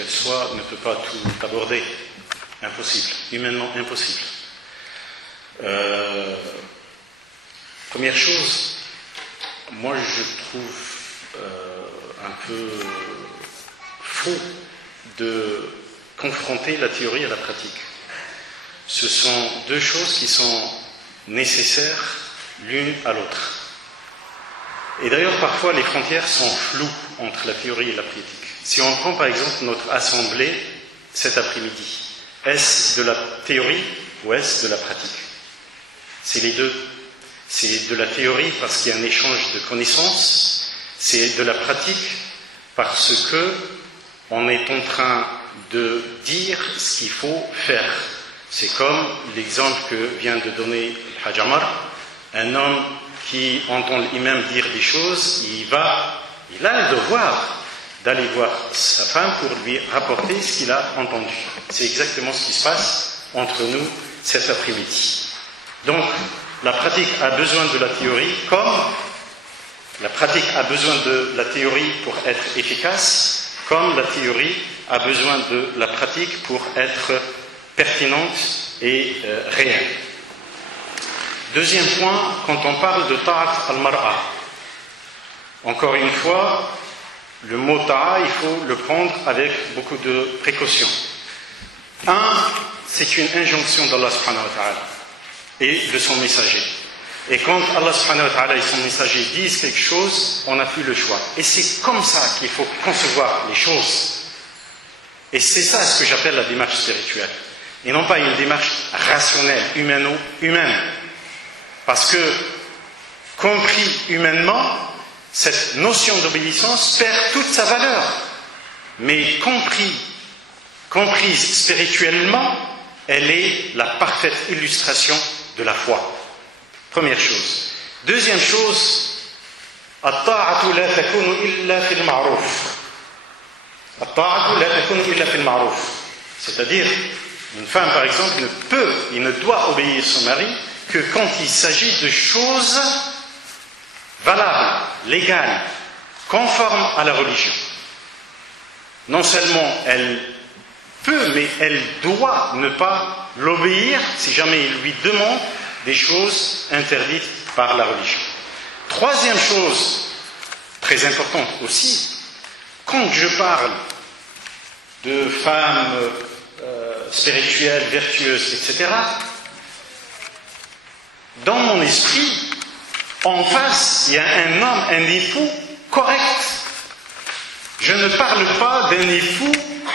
qu'elle soit, ne peut pas tout aborder. Impossible, humainement impossible. Première chose, moi je trouve un peu faux de confronter la théorie à la pratique. Ce sont deux choses qui sont nécessaires l'une à l'autre. Et d'ailleurs, parfois, les frontières sont floues entre la théorie et la pratique. Si on prend par exemple notre assemblée cet après-midi, est-ce de la théorie ou est-ce de la pratique? C'est les deux. C'est de la théorie parce qu'il y a un échange de connaissances, c'est de la pratique parce que on est en train de dire ce qu'il faut faire. C'est comme l'exemple que vient de donner Hajj Amar, un homme qui entend l'imam dire des choses, il a le devoir d'aller voir sa femme pour lui rapporter ce qu'il a entendu. C'est exactement ce qui se passe entre nous cet après-midi. Donc, la pratique a besoin de la théorie, comme la pratique a besoin de la théorie pour être efficace, comme la théorie a besoin de la pratique pour être pertinente et réelle. Deuxième point, quand on parle de ta'at al-mar'a, encore une fois, le mot ta'a, il faut le prendre avec beaucoup de précautions. C'est une injonction d'Allah subhanahu wa ta'ala et de son messager. Et quand Allah subhanahu wa ta'ala et son messager disent quelque chose, on n'a plus le choix. Et c'est comme ça qu'il faut concevoir les choses. Et c'est ça ce que j'appelle la démarche spirituelle. Et non pas une démarche rationnelle, humaine. Parce que, compris humainement, cette notion d'obéissance perd toute sa valeur. Mais comprise spirituellement, elle est la parfaite illustration de la foi. Première chose. Deuxième chose, at-ta'atu la takunu illa fil ma'ruf. At-ta'atu la takunu illa fil ma'ruf. C'est-à-dire, une femme, par exemple, ne doit obéir son mari que quand il s'agit de choses valables, légales, conformes à la religion. Non seulement elle peut, mais elle doit ne pas l'obéir si jamais il lui demande des choses interdites par la religion. Troisième chose, très importante aussi, quand je parle de femmes spirituelles, vertueuses, etc., dans mon esprit, en face, il y a un homme, un époux correct. Je ne parle pas d'un époux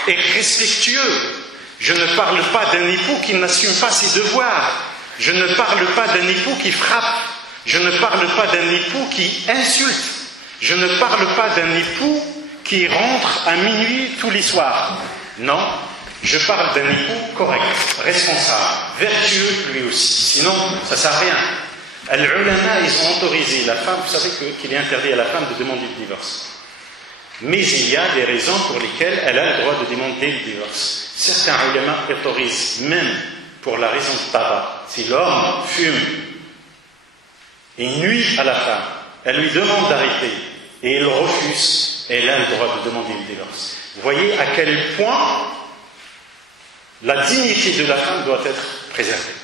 irrespectueux. Je ne parle pas d'un époux qui n'assume pas ses devoirs. Je ne parle pas d'un époux qui frappe. Je ne parle pas d'un époux qui insulte. Je ne parle pas d'un époux qui rentre à minuit tous les soirs. Non, je parle d'un époux correct, responsable, vertueux lui aussi. Sinon, ça ne sert à rien. Al-ulama, ils ont autorisé la femme, vous savez qu'il est interdit à la femme de demander le divorce. Mais il y a des raisons pour lesquelles elle a le droit de demander le divorce. Certains ulama autorisent même pour la raison de tabac. Si l'homme fume et nuit à la femme, elle lui demande d'arrêter et elle refuse, elle a le droit de demander le divorce. Vous voyez à quel point la dignité de la femme doit être préservée.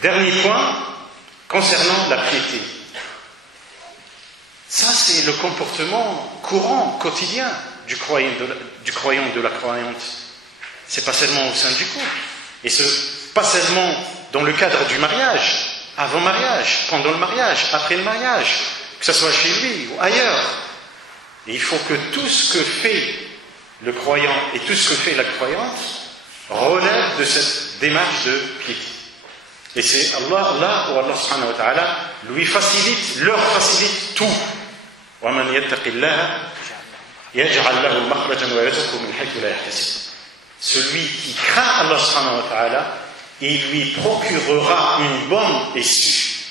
Dernier point, concernant la piété. Ça, c'est le comportement courant, quotidien du croyant, de la croyante. C'est pas seulement au sein du couple. Et pas seulement dans le cadre du mariage, avant mariage, pendant le mariage, après le mariage, que ce soit chez lui ou ailleurs. Et il faut que tout ce que fait le croyant et tout ce que fait la croyante relève de cette démarche de piété. Et c'est là où Allah subhanahu wa ta'ala leur facilite tout. وَمَنْ يَتَّقِ اللَّهَ يَجْعَلْ لَهُ مَخْرَجًا وَيَرْزُقْهُ مِنْ حَيْثُ لَا يَحْتَسِبُ. Celui qui craint Allah subhanahu wa ta'ala, il lui procurera une bonne issue.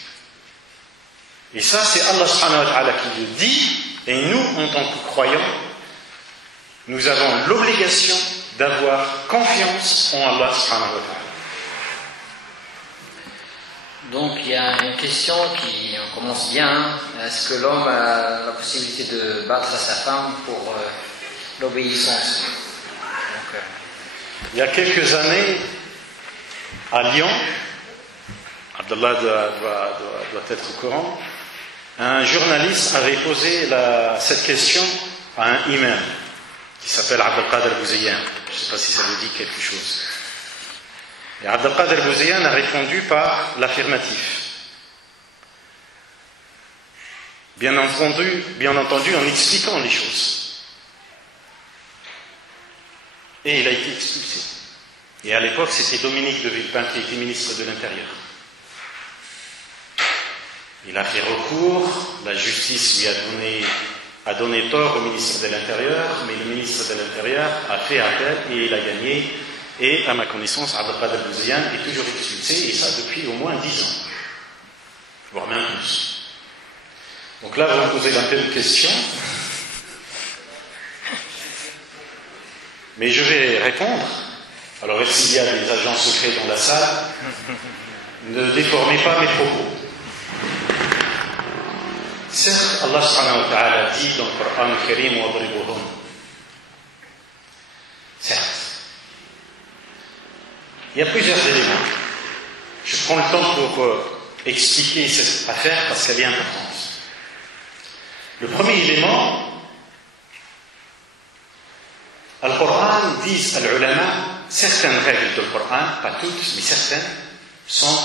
Et ça, c'est Allah subhanahu wa ta'ala qui le dit, et nous, en tant que croyants, nous avons l'obligation d'avoir confiance en Allah subhanahu wa ta'ala. Donc il y a une question qui commence bien. Est-ce que l'homme a la possibilité de battre sa femme pour l'obéissance? Il y a quelques années, à Lyon, Abdallah doit être au courant, un journaliste avait posé cette question à un imam qui s'appelle Abdelkader Bouzayan. Je ne sais pas si ça vous dit quelque chose. Et Abdelkader Bouzayan a répondu par l'affirmatif. Bien entendu en expliquant les choses. Et il a été expulsé. Et à l'époque, c'était Dominique de Villepin qui était ministre de l'Intérieur. Il a fait recours, la justice lui a donné tort au ministre de l'Intérieur, mais le ministre de l'Intérieur a fait appel et il a gagné. Et à ma connaissance, Abdelkader Bouzayan est toujours expulsé, et ça depuis au moins 10 ans, voire même plus. Donc là, vous me posez un peu de questions, mais je vais répondre. Alors, s'il y a des agents secrets dans la salle, ne déformez pas mes propos. Certes, Allah subhanahu wa ta'ala dit dans le Coran al-Karim وَاضْرِبُوهُمْ. Certes. Il y a plusieurs éléments. Je prends le temps pour expliquer cette affaire parce qu'elle est importante. Le premier élément, le Coran dit à l'ulama, certaines règles du Coran, pas toutes, mais certaines, sont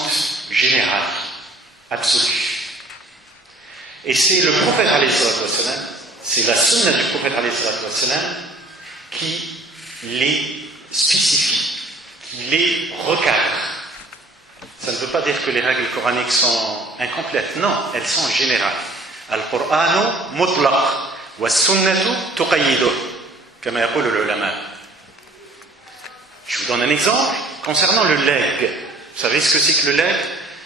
générales, absolues. Et c'est le prophète alayhi salatu wassalam, c'est la sunna du prophète alayhi salatu wassalam qui les spécifie, qui les recadre. Ça ne veut pas dire que les règles coraniques sont incomplètes, non, elles sont générales. Al-Qur'anu mutlaq wa sunnatu tuqayyiduh, comme yaqulu l'ulama. Je vous donne un exemple concernant le legs. Vous savez ce que c'est que le legs?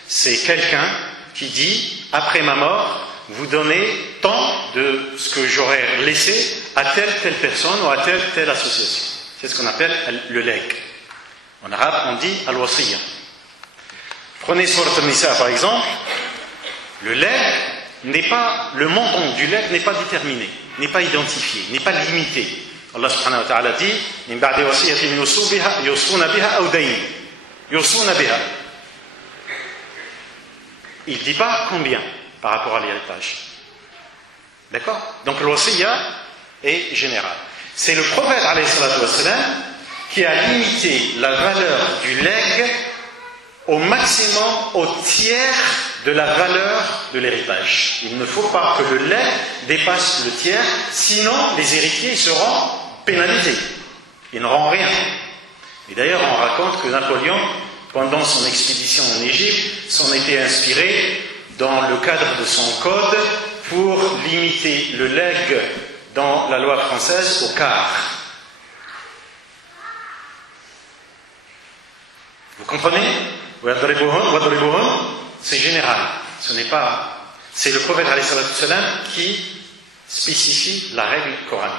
C'est quelqu'un qui dit, après ma mort, vous donnez tant de ce que j'aurais laissé à telle personne ou à telle association. C'est ce qu'on appelle le leg. En arabe, on dit al-wasiyya. Prenez Surat al-Nisa par exemple. Le leg n'est pas, le montant du leg n'est pas déterminé, n'est pas identifié, n'est pas limité. Allah subhanahu wa ta'ala dit min ba'di wasiyatin yusuna biha aw dayn. Yusuna biha. Il ne dit pas combien par rapport à l'héritage. D'accord? Donc le wasiyya est général. C'est le prophète alayhi salatu wassalam qui a limité la valeur du legs au maximum, au tiers de la valeur de l'héritage. Il ne faut pas que le legs dépasse le tiers, sinon les héritiers seront pénalisés. Ils n'auront rien. Et d'ailleurs, on raconte que Napoléon, pendant son expédition en Égypte, s'en était inspiré dans le cadre de son code pour limiter le legs dans la loi française au quart. Vous comprenez? C'est général. Ce n'est pas. C'est le prophète alayhi salatu wassalam qui spécifie la règle coranique.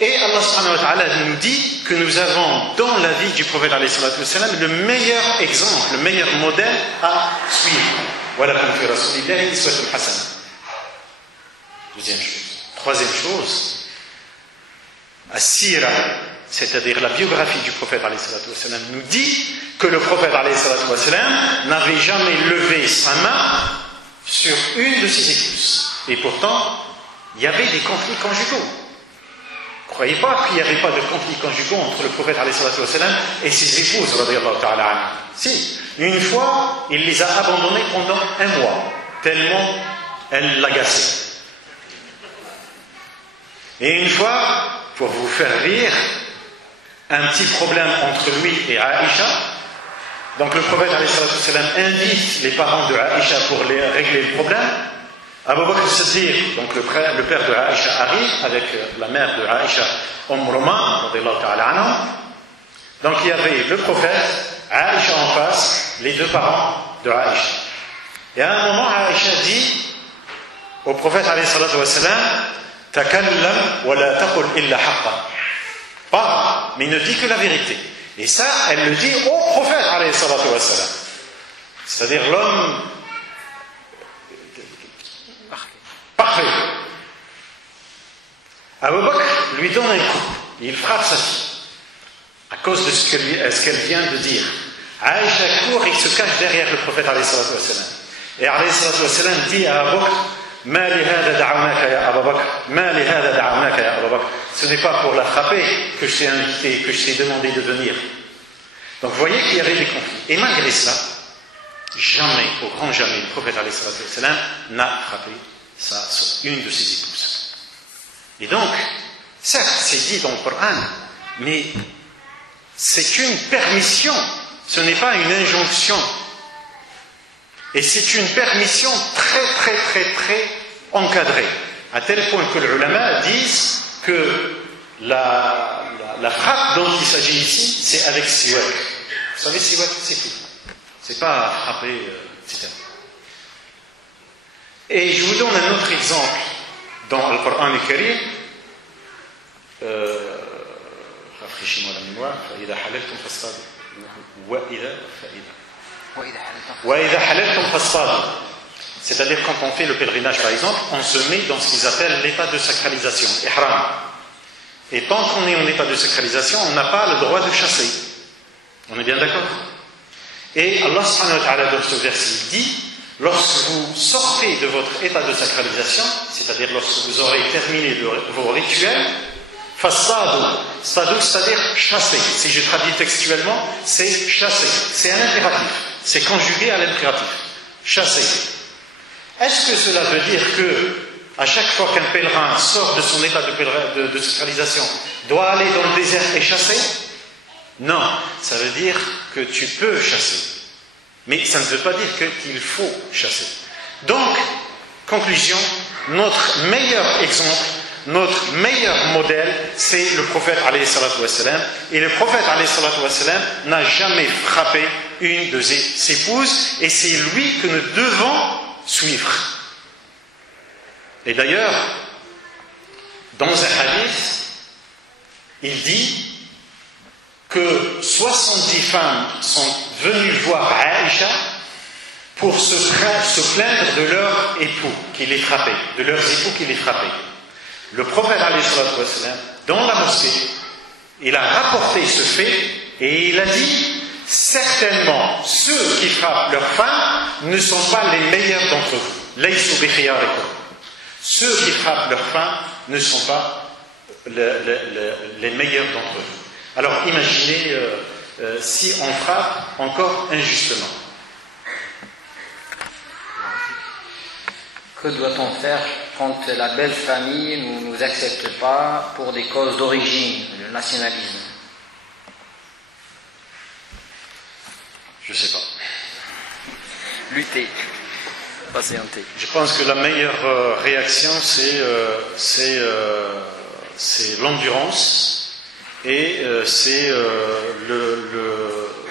Et Allah subhanahu wa ta'ala nous dit que nous avons dans la vie du prophète alayhi salatu wassalam le meilleur exemple, le meilleur modèle à suivre. Walakum fi rasulillahi uswatun hasana. Deuxième chose. Troisième chose, As-Sira, c'est-à-dire la biographie du prophète alayhi salatu wassalam, nous dit que le prophète alayhi salatu wassalam n'avait jamais levé sa main sur une de ses épouses. Et pourtant, il y avait des conflits conjugaux. Croyez pas qu'il n'y avait pas de conflits conjugaux entre le prophète alayhi salatu wassalam et ses épouses, radiyallahu ta'ala anha. Si, une fois, il les a abandonnées pendant un mois, tellement elle l'agaçait. Et une fois, pour vous faire rire, un petit problème entre lui et Aïcha. Donc le prophète alayhi salatu wassalam invite les parents de Aïcha pour régler le problème. Abu Bakr as-Siddiq, donc le père de Aïcha, arrive avec la mère de Aïcha, Roman, radiyallahu ta'ala anha. Donc il y avait le prophète, Aïcha en face, les deux parents de Aïcha. Et à un moment, Aïcha dit au prophète alayhi salatu wassalam, takallam wa la taqul illa haqqa. Parle, mais ne dis que la vérité. Et ça, elle le dit au prophète alayhi salatu wassalam. C'est-à-dire l'homme parfait. Abu Bakr lui donne un coup, il frappe sa fille, à cause de ce qu'elle vient de dire. Aïcha court et se cache derrière le prophète alayhi salatu wa sallam. Et alayhi salatu wa sallam dit à Abu Bakr, Ma li hada da'awnaka ya Abu Bakr, ma li hada da'awnaka ya Abu Bakr. Ce n'est pas pour la frapper que je t'ai invité, que je t'ai demandé de venir. Donc vous voyez qu'il y avait des conflits. Et malgré cela, jamais, au grand jamais, le prophète alayhi salatu wa sallam n'a frappé une de ses épouses. Et donc, certes, c'est dit dans le Coran, mais c'est une permission, ce n'est pas une injonction. Et c'est une permission très, très, très, très encadrée, à tel point que les ulama disent que la frappe dont il s'agit ici, c'est avec siwak. Vous savez, siwak, c'est tout. C'est pas frapper, etc. Et je vous donne un autre exemple dans le Coran al-Karim. Rafraîchis-moi la mémoire. فإذا حللتم فاصطادوا وإذا حللتم فاصطادوا. C'est-à-dire quand on fait le pèlerinage par exemple, on se met dans ce qu'ils appellent l'état de sacralisation, ihram. Et tant qu'on est en état de sacralisation, on n'a pas le droit de chasser. On est bien d'accord? Et Allah subhanahu wa ta'ala dans ce verset dit, lorsque vous sortez de votre état de sacralisation, c'est-à-dire lorsque vous aurez terminé vos rituels, fasadu, c'est-à-dire chasser. Si je traduis textuellement, c'est chasser. C'est un impératif. C'est conjugué à l'impératif. Chasser. Est-ce que cela veut dire que, à chaque fois qu'un pèlerin sort de son état de sacralisation, doit aller dans le désert et chasser? Non. Ça veut dire que tu peux chasser. Mais ça ne veut pas dire qu'il faut chasser. Donc, conclusion, notre meilleur exemple, notre meilleur modèle, c'est le prophète alayhi salatu wa sallam. Et le prophète alayhi salatu wa sallam n'a jamais frappé une de ses épouses, et c'est lui que nous devons suivre. Et d'ailleurs, dans un hadith, il dit que 70 femmes sont venues voir Aïcha pour se plaindre de leur époux qui les frappait, de leurs époux qui les frappaient. Le prophète alayhi salatu wa sallam, dans la mosquée, il a rapporté ce fait et il a dit, certainement ceux qui frappent leurs femmes ne sont pas les meilleurs d'entre vous. Laysu bi khiyarikum. Ceux qui frappent leurs femmes ne sont pas les meilleurs d'entre vous. Alors imaginez si on frappe encore injustement. Que doit-on faire quand la belle famille ne nous accepte pas pour des causes d'origine, le nationalisme? Je ne sais pas. Lutter, patienter. Je pense que la meilleure réaction, c'est l'endurance et c'est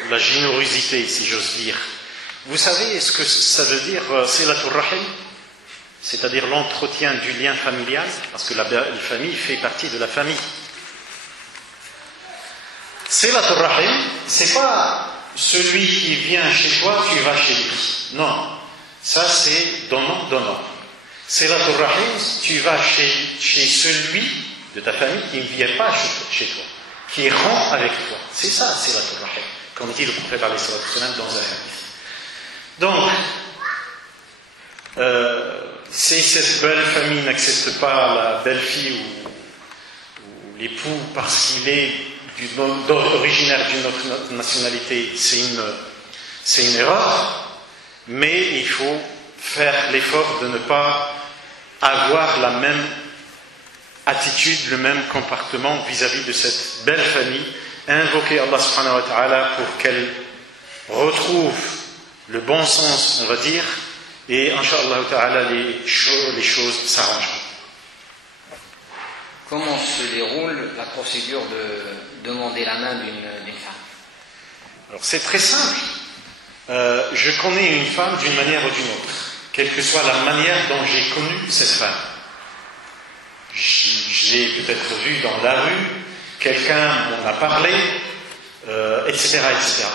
la générosité, si j'ose dire. Vous savez ce que ça veut dire, silatul rahim? C'est-à-dire l'entretien du lien familial, parce que la famille fait partie de la famille. Silatul rahim, c'est pas celui qui vient chez toi, tu vas chez lui. Non, ça c'est donnant. Silatul rahim, tu vas chez celui de ta famille qui ne vient pas chez toi, qui rend avec toi. C'est ça, silatul rahim, comme dit le prophète alayhi salatu wa sallam dans un hadith. Donc, si cette belle famille n'accepte pas la belle-fille ou l'époux parce qu'il est originaire d'une autre nationalité, c'est une erreur, mais il faut faire l'effort de ne pas avoir la même attitude, le même comportement vis-à-vis de cette belle famille, invoquer Allah subhanahu wa ta'ala pour qu'elle retrouve le bon sens, on va dire, et incha'Allah ta'ala les choses s'arrangeront. Comment se déroule la procédure de demander la main d'une femme? Alors c'est très simple. Je connais une femme d'une manière ou d'une autre, quelle que soit la manière dont j'ai connu cette femme. Je l'ai peut-être vue dans la rue, quelqu'un m'en a parlé, etc., etc.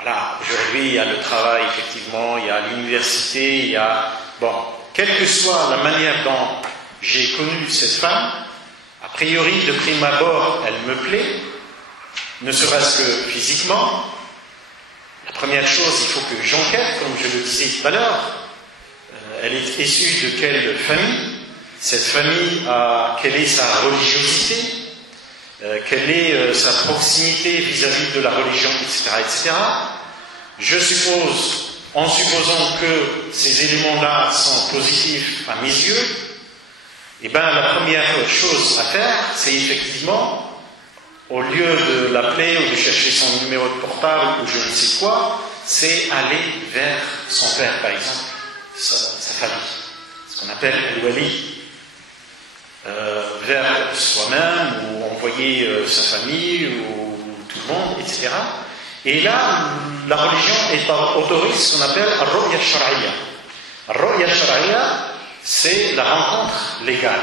voilà, aujourd'hui il y a le travail, effectivement, il y a l'université, il y a... Bon, quelle que soit la manière dont j'ai connu cette femme, a priori, de prime abord, elle me plaît, ne serait-ce que physiquement. La première chose, il faut que j'enquête, comme je le disais tout à l'heure. Elle est issue de quelle famille? Cette famille, quelle est sa religiosité? Quelle est sa proximité vis-à-vis de la religion, etc., etc. Je suppose, en supposant que ces éléments-là sont positifs à mes yeux, eh bien, la première chose à faire, c'est effectivement, au lieu de l'appeler ou de chercher son numéro de portable ou je ne sais quoi, c'est aller vers son père, par exemple, sa famille, ce qu'on appelle le wali, vers soi-même ou envoyer sa famille ou tout le monde, etc. Et là, la religion autorise ce qu'on appelle al-ru'ya al-shar'iyya. Al-ru'ya al-shar'iyya, c'est la rencontre légale.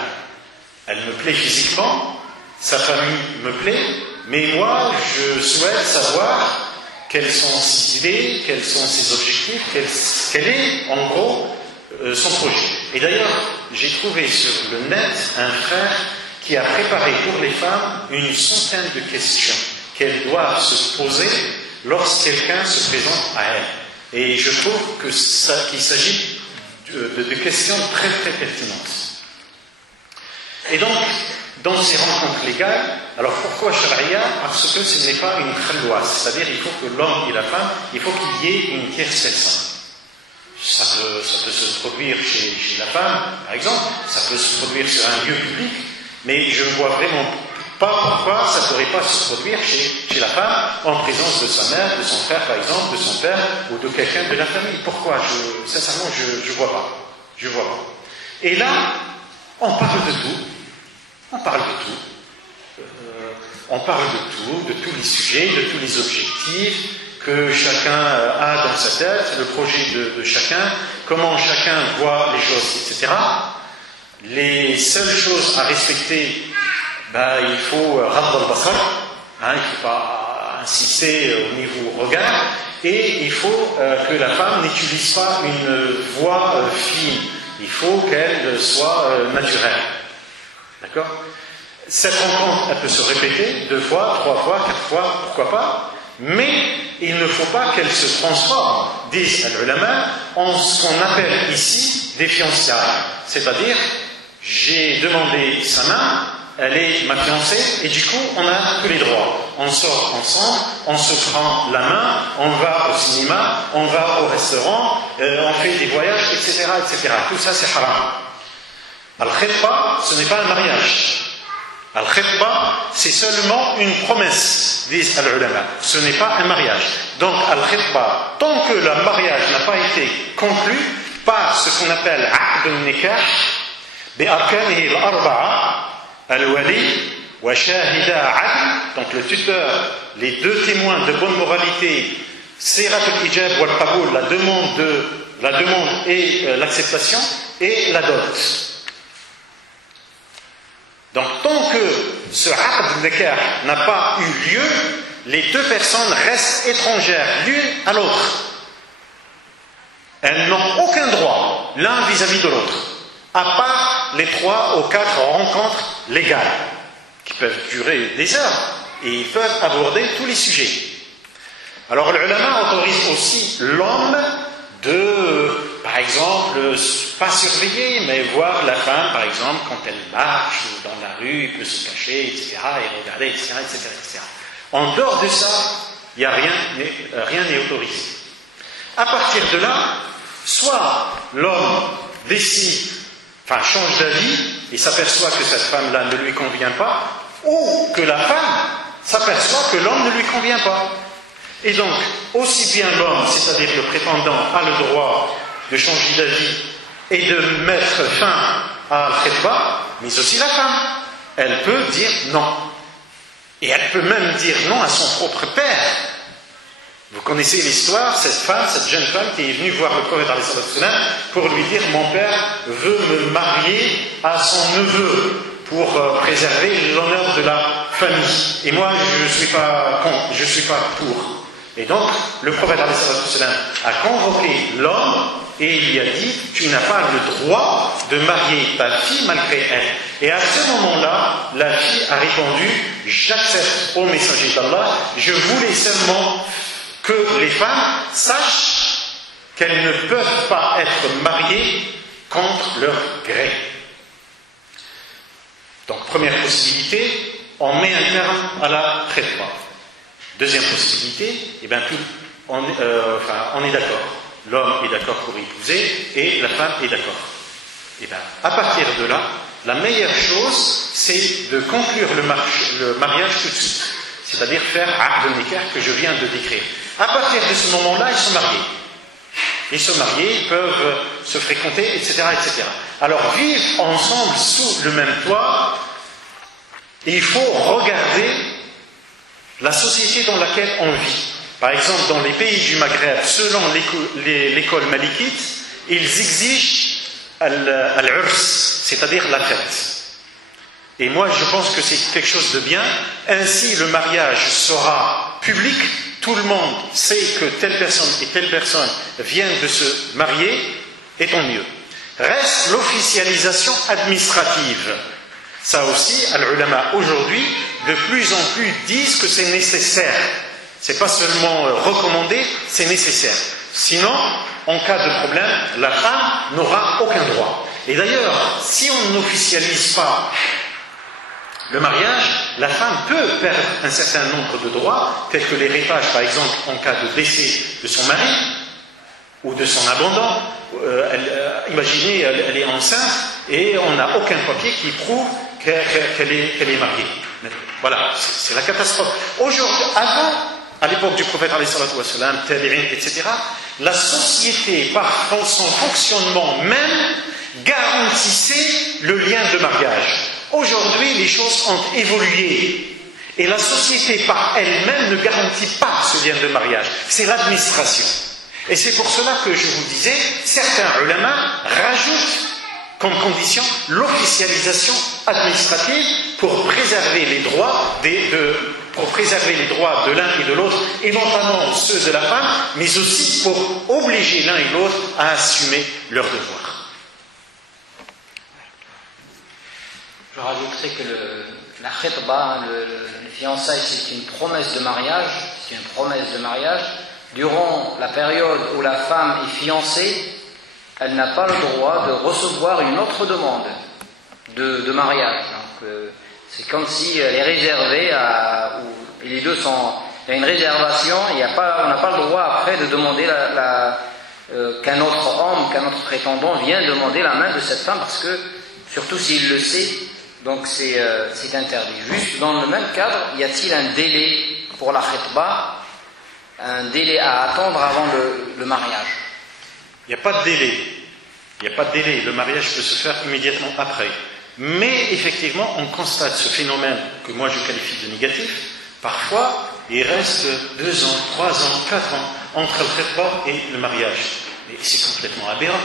Elle me plaît physiquement, sa famille me plaît, mais moi, je souhaite savoir quelles sont ses idées, quels sont ses objectifs, quel est, en gros, son projet. Et d'ailleurs, j'ai trouvé sur le net un frère qui a préparé pour les femmes une centaine de questions qu'elles doivent se poser lorsque quelqu'un se présente à elles. Et je trouve qu'il s'agit de questions très très pertinentes. Et donc, dans ces rencontres légales, alors pourquoi Sharia? Parce que ce n'est pas une khalwa, c'est-à-dire il faut que l'homme et la femme, il faut qu'il y ait une tierce personne. Ça peut se produire chez la femme, par exemple, ça peut se produire sur un lieu public, mais je ne vois vraiment pas pourquoi ça ne pourrait pas se produire chez la femme en présence de sa mère, de son frère par exemple, de son père ou de quelqu'un de la famille. Pourquoi? Sincèrement, je vois pas. Je vois pas. Et là, on parle de tout. On parle de tout. On parle de tous les sujets, de tous les objectifs que chacun a dans sa tête, le projet de chacun, comment chacun voit les choses, etc. Les seules choses à respecter, il faut radd al-basar, il ne faut pas insister au niveau regard, et il faut que la femme n'utilise pas une voix fine, il faut qu'elle soit naturelle. D'accord? Cette rencontre, elle peut se répéter 2 fois, 3 fois, 4 fois, pourquoi pas, mais il ne faut pas qu'elle se transforme, disent les ulama, en ce qu'on appelle ici des fiançailles. C'est-à-dire, j'ai demandé sa main, elle est ma fiancée, et du coup, on a tous les droits. On sort ensemble, on se prend la main, on va au cinéma, on va au restaurant, on fait des voyages, etc., etc. Tout ça, c'est haram. Al-khitba, ce n'est pas un mariage. Al-khitba, c'est seulement une promesse, disent les ulama. Ce n'est pas un mariage. Donc, al-khitba, tant que le mariage n'a pas été conclu par ce qu'on appelle aqd al-nikah, bi-arkanihi al-arba'a, al-wali wa shahida adl, donc le tuteur, les 2 témoins de bonne moralité, sirat al-ijab wa al-qaboul, la demande et l'acceptation, et la dot. Donc, tant que ce aqd nikah n'a pas eu lieu, les 2 personnes restent étrangères l'une à l'autre. Elles n'ont aucun droit l'un vis-à-vis de l'autre, à part les 3 ou 4 rencontres légales, qui peuvent durer des heures, et ils peuvent aborder tous les sujets. Alors, l'ulama autorise aussi l'homme de, par exemple, pas surveiller, mais voir la femme, par exemple, quand elle marche dans la rue, il peut se cacher, etc., et regarder, etc., etc., etc. En dehors de ça, il n'y a rien n'est autorisé. À partir de là, soit l'homme décide, change d'avis, et s'aperçoit que cette femme-là ne lui convient pas, ou que la femme s'aperçoit que l'homme ne lui convient pas. Et donc, aussi bien l'homme, c'est-à-dire le prétendant, a le droit de changer d'avis et de mettre fin à al-khitba, mais aussi la femme. Elle peut dire non. Et elle peut même dire non à son propre père. Vous connaissez l'histoire, cette jeune femme qui est venue voir le prophète pour lui dire: mon père veut me marier à son neveu pour préserver l'honneur de la famille. Et moi, je ne suis pas pour. Et donc, le prophète a convoqué l'homme et il lui a dit, tu n'as pas le droit de marier ta fille malgré elle. Et à ce moment-là, la fille a répondu, j'accepte au messager d'Allah, je voulais seulement que les femmes sachent qu'elles ne peuvent pas être mariées contre leur gré. Donc, première possibilité, on met un terme à la khitba. Deuxième possibilité, eh bien, on est d'accord. L'homme est d'accord pour épouser et la femme est d'accord. Et bien, à partir de là, la meilleure chose, c'est de conclure le mariage tout de suite. C'est-à-dire faire aqd nikah que je viens de décrire. À partir de ce moment-là, ils sont mariés. Ils sont mariés, ils peuvent se fréquenter, etc., etc. Alors, vivre ensemble sous le même toit, il faut regarder la société dans laquelle on vit. Par exemple, dans les pays du Maghreb, selon l'école malikite, ils exigent al-urs, c'est-à-dire la fête. Et moi, je pense que c'est quelque chose de bien. Ainsi, le mariage sera public. Tout le monde sait que telle personne et telle personne viennent de se marier, et tant mieux. Reste l'officialisation administrative. Ça aussi, al-ulama aujourd'hui, de plus en plus disent que c'est nécessaire. C'est pas seulement recommandé, c'est nécessaire. Sinon, en cas de problème, la femme n'aura aucun droit. Et d'ailleurs, si on n'officialise pas le mariage, la femme peut perdre un certain nombre de droits, tels que l'héritage, par exemple, en cas de décès de son mari ou de son abandon. Imaginez, elle est enceinte et on n'a aucun papier qui prouve qu'elle est mariée. Voilà, c'est la catastrophe. Aujourd'hui, avant, à l'époque du prophète, tabi'in, etc., la société, par son fonctionnement même, garantissait le lien de mariage. Aujourd'hui, les choses ont évolué. Et la société, par elle-même, ne garantit pas ce lien de mariage. C'est l'administration. Et c'est pour cela que je vous disais, certains ulama rajoutent comme condition l'officialisation administrative pour préserver les droits de l'un et de l'autre, et notamment ceux de la femme, mais aussi pour obliger l'un et l'autre à assumer leurs devoirs. Je rajouterai que la khitba, le fiançailles, c'est une promesse de mariage, Durant la période où la femme est fiancée, elle n'a pas le droit de recevoir une autre demande de mariage. Donc, c'est comme si elle est réservée où les deux sont. Il y a une réservation, on n'a pas le droit après de demander qu'un autre homme, qu'un autre prétendant vienne demander la main de cette femme, parce que, surtout s'il le sait, donc c'est interdit. Juste dans le même cadre, y a-t-il un délai pour la khitba, un délai à attendre avant le mariage? Il n'y a pas de délai. Le mariage peut se faire immédiatement après. Mais effectivement, on constate ce phénomène que moi je qualifie de négatif. Parfois, il reste 2 ans, 3 ans, 4 ans entre le khitba et le mariage. Et c'est complètement aberrant.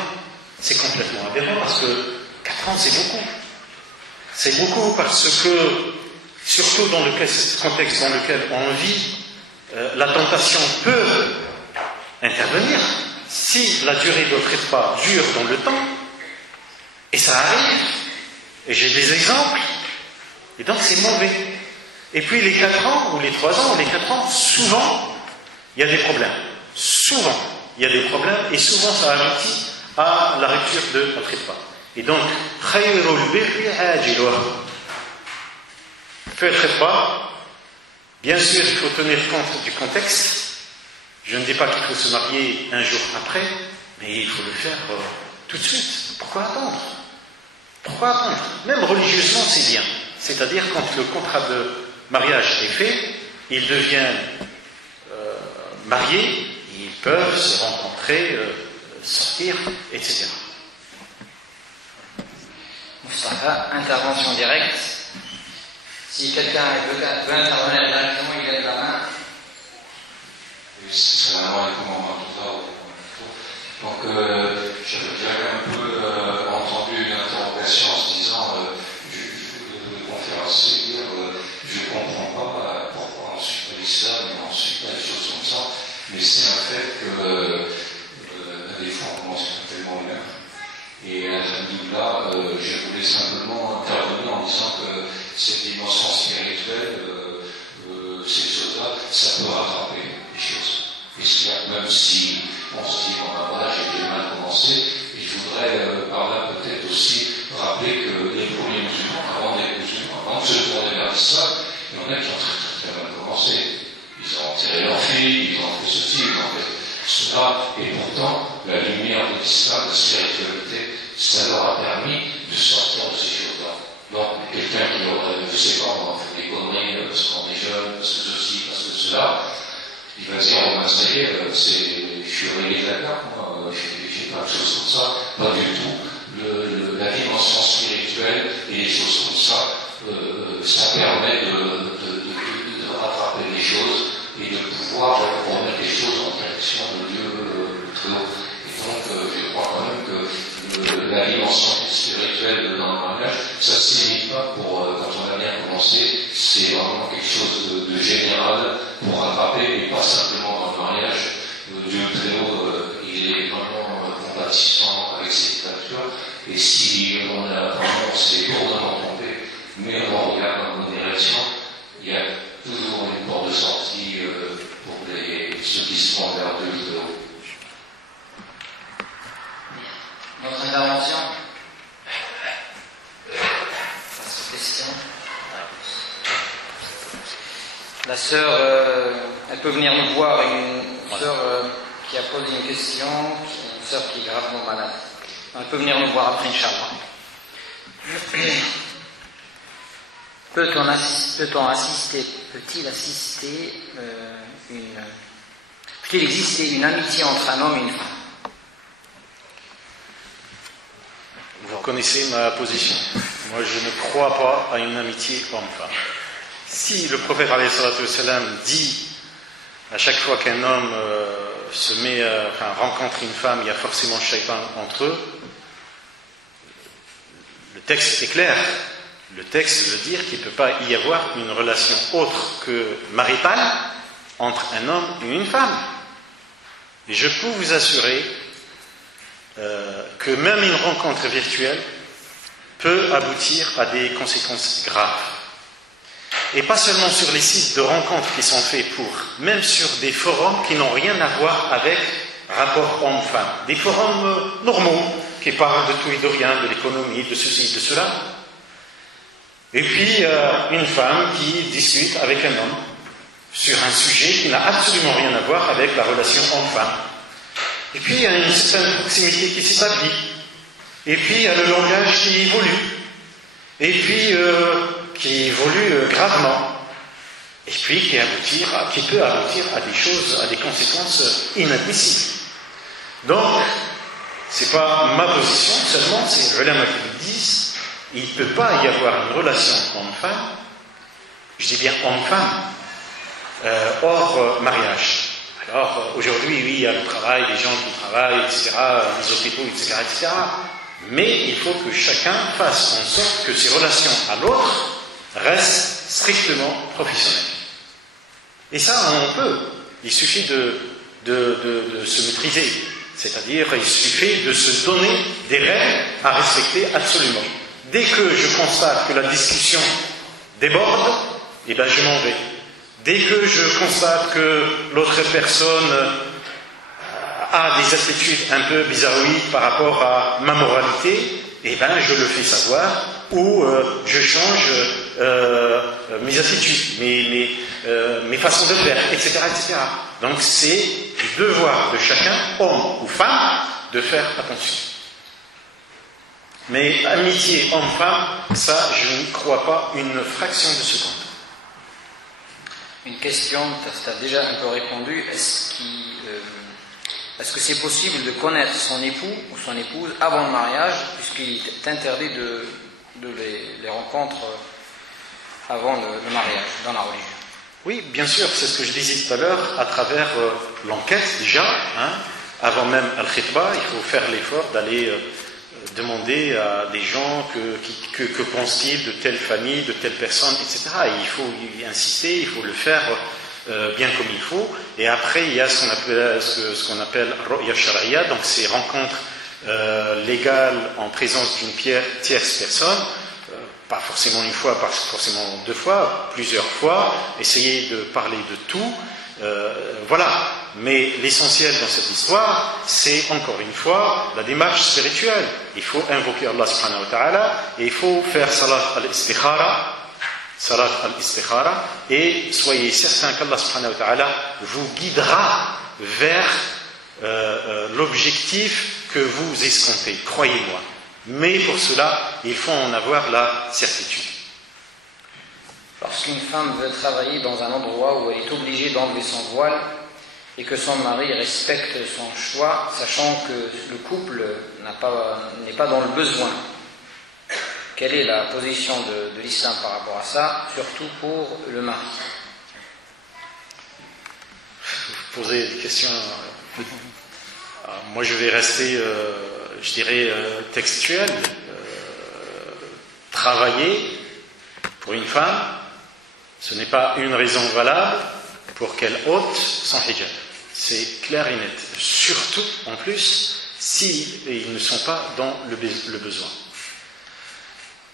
Parce que 4 ans, c'est beaucoup. C'est beaucoup parce que, surtout dans le contexte dans lequel on vit, la tentation peut intervenir. Si la durée de khitba dure dans le temps, et ça arrive, et j'ai des exemples, et donc c'est mauvais. Et puis les 4 ans, ou les 3 ans, ou les 4 ans, souvent, il y a des problèmes. Et souvent ça aboutit à la rupture de la khitba. Et donc, khayrul birri ajiluh. Faire khitba, bien sûr, il faut tenir compte du contexte. Je ne dis pas qu'il faut se marier un jour après, mais il faut le faire tout de suite. Pourquoi attendre? Même religieusement, c'est bien. C'est-à-dire, quand le contrat de mariage est fait, ils deviennent mariés, ils peuvent se rencontrer, sortir, etc. Moustapha, intervention directe. Si quelqu'un veut intervenir directement, il lève la main. Salam alaikum wa rahmatullah. Donc, j'avais un peu entendu une interrogation en se disant, le conférencier dire, je ne comprends pas pourquoi on suit pas l'islam et on suit pas les choses comme ça. que des fois on commence tellement bien. Et alhamdoulilah, je voulais simplement intervenir en disant que cette dimension spirituelle, ces choses-là, ça peut rattraper les choses. Et c'est même si on se dit, bon, voilà, j'ai mal commencé, et je voudrais par là peut-être aussi rappeler que les premiers musulmans, avant de se tourner vers ça, il y en a qui ont très mal commencé. Ils ont enterré leurs filles, ils ont fait ceci, ils ont fait cela, et pourtant, la lumière de l'islam, de la spiritualité, ça leur a permis de sortir de ces choses-là. Donc, quelqu'un qui aurait, je sais pas, on fait des conneries parce qu'on est jeune, parce que ceci, parce que cela, il va dire, oh ben ça y est, je suis réglé d'accord, moi, j'ai pas de choses comme ça, pas du tout. La dimension spirituelle et les choses comme ça, ça permet de rattraper les choses et de pouvoir remettre les choses en direction de Dieu très haut. Et donc, je crois quand même que la dimension spirituelle dans le mariage, ça ne se limite pas pour, quand on a bien commencé, c'est vraiment quelque chose de général pour rattraper, et pas simplement dans le mariage. Dieu très haut, il est vraiment compatissant avec ses créatures, et si on s'est lourdement trompé, mais on regarde dans nos directions, il y a toujours une porte de sortie pour ceux qui se vont vers Dieu très haut. Notre intervention. Question. La sœur, elle peut venir nous voir, une sœur qui a posé une question, une sœur qui est gravement malade. Elle peut venir nous voir après, Inch'Allah. Peut-il exister une amitié entre un homme et une femme? Vous connaissez ma position. Moi, je ne crois pas à une amitié homme-femme. Si le prophète alayhi salatu wassalam dit à chaque fois qu'un homme rencontre une femme, il y a forcément le shaitan entre eux, le texte est clair. Le texte veut dire qu'il ne peut pas y avoir une relation autre que maritale entre un homme et une femme. Et je peux vous assurer que même une rencontre virtuelle peut aboutir à des conséquences graves. Et pas seulement sur les sites de rencontres qui sont faits même sur des forums qui n'ont rien à voir avec rapport homme-femme. Des forums normaux qui parlent de tout et de rien, de l'économie, de ceci, de cela. Et puis, une femme qui discute avec un homme sur un sujet qui n'a absolument rien à voir avec la relation homme-femme. Et puis, il y a une certaine proximité qui s'établit. Et puis, il y a le langage qui évolue. Et puis, qui évolue gravement. Et puis, qui peut aboutir à des choses, à des conséquences inadmissibles. Donc, c'est pas ma position seulement, c'est les ulama qui le disent. Il ne peut pas y avoir une relation homme-femme, je dis bien homme-femme, hors mariage. Alors, aujourd'hui, oui, il y a le travail, les gens qui travaillent, etc., les hôpitaux, etc., etc. Mais il faut que chacun fasse en sorte que ses relations à l'autre restent strictement professionnelles. Et ça, on peut. Il suffit de se maîtriser. C'est-à-dire, il suffit de se donner des règles à respecter absolument. Dès que je constate que la discussion déborde, eh bien je m'en vais. Dès que je constate que l'autre personne a des attitudes un peu bizarroïdes par rapport à ma moralité, eh bien je le fais savoir ou je change mes attitudes, mes façons de faire, etc., etc. Donc c'est du devoir de chacun, homme ou femme, de faire attention. Mais amitié homme-femme, ça, je ne crois pas une fraction de seconde. Une question, tu as déjà un peu répondu. Est-ce que c'est possible de connaître son époux ou son épouse avant le mariage, puisqu'il est interdit de les rencontres avant le mariage, dans la religion? Oui, bien sûr, c'est ce que je disais tout à l'heure, à travers l'enquête déjà, avant même al-khitba, il faut faire l'effort d'aller demander à des gens que pensent-ils de telle famille, de telle personne, etc. Et il faut y insister, il faut le faire bien comme il faut. Et après, il y a ce qu'on appelle Ru'ya Shar'iyya, donc ces rencontres légales en présence d'une tierce personne, pas forcément une fois, pas forcément deux fois, plusieurs fois, essayer de parler de tout. Voilà, mais l'essentiel dans cette histoire, c'est encore une fois la démarche spirituelle. Il faut invoquer Allah subhanahu wa ta'ala et il faut faire salat al-istikhara, et soyez certains qu'Allah subhanahu wa ta'ala vous guidera vers l'objectif que vous escomptez, croyez-moi. Mais pour cela, il faut en avoir la certitude. Lorsqu'une femme veut travailler dans un endroit où elle est obligée d'enlever son voile et que son mari respecte son choix, sachant que le couple n'est pas dans le besoin, quelle est la position de l'islam par rapport à ça, surtout pour le mari? Vous posez des questions. Moi, je vais rester, je dirais, textuel. Travailler pour une femme, ce n'est pas une raison valable pour qu'elle ôte son hijab. C'est clair et net. Surtout, en plus, s'ils ne sont pas dans le besoin.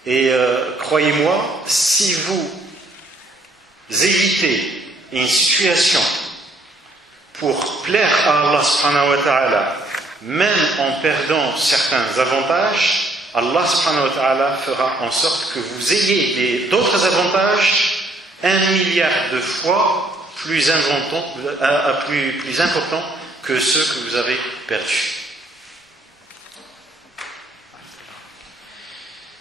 Et croyez-moi, si vous évitez une situation pour plaire à Allah subhanahu wa ta'ala, même en perdant certains avantages, Allah subhanahu wa ta'ala fera en sorte que vous ayez d'autres avantages 1 milliard de fois plus importants que ceux que vous avez perdus.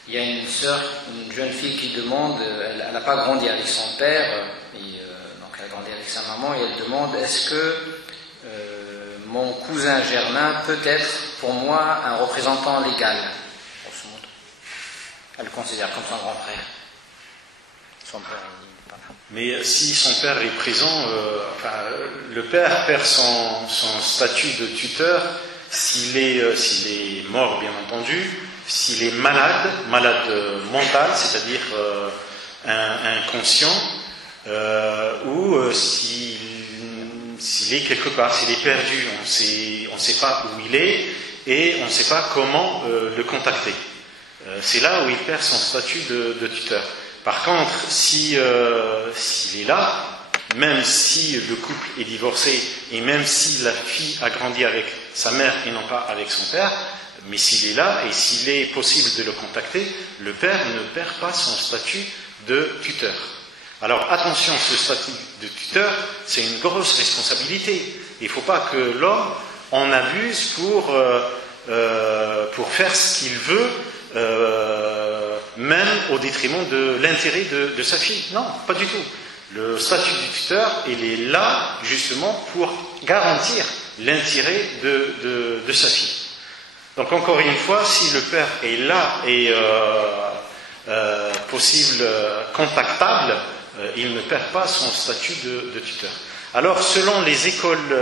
Il y a une sœur, une jeune fille qui demande, elle n'a pas grandi avec son père, donc elle a grandi avec sa maman, et elle demande, est-ce que mon cousin Germain peut être pour moi un représentant légal? Elle le considère comme son grand frère. Son père, il n'est pas là. Mais si son père est présent, le père perd son statut de tuteur s'il est mort, bien entendu, s'il est malade mental, c'est-à-dire inconscient, ou s'il est quelque part, s'il est perdu, on ne sait pas où il est et on ne sait pas comment le contacter. C'est là où il perd son statut de tuteur. Par contre, s'il est là, même si le couple est divorcé et même si la fille a grandi avec sa mère et non pas avec son père, mais s'il est là et s'il est possible de le contacter, le père ne perd pas son statut de tuteur. Alors attention, ce statut de tuteur, c'est une grosse responsabilité. Il ne faut pas que l'homme en abuse pour faire ce qu'il veut, même au détriment de l'intérêt de sa fille. Non, pas du tout. Le statut du tuteur, il est là justement pour garantir l'intérêt de sa fille. Donc encore une fois, si le père est là et possible contactable, il ne perd pas son statut de tuteur. Alors selon les écoles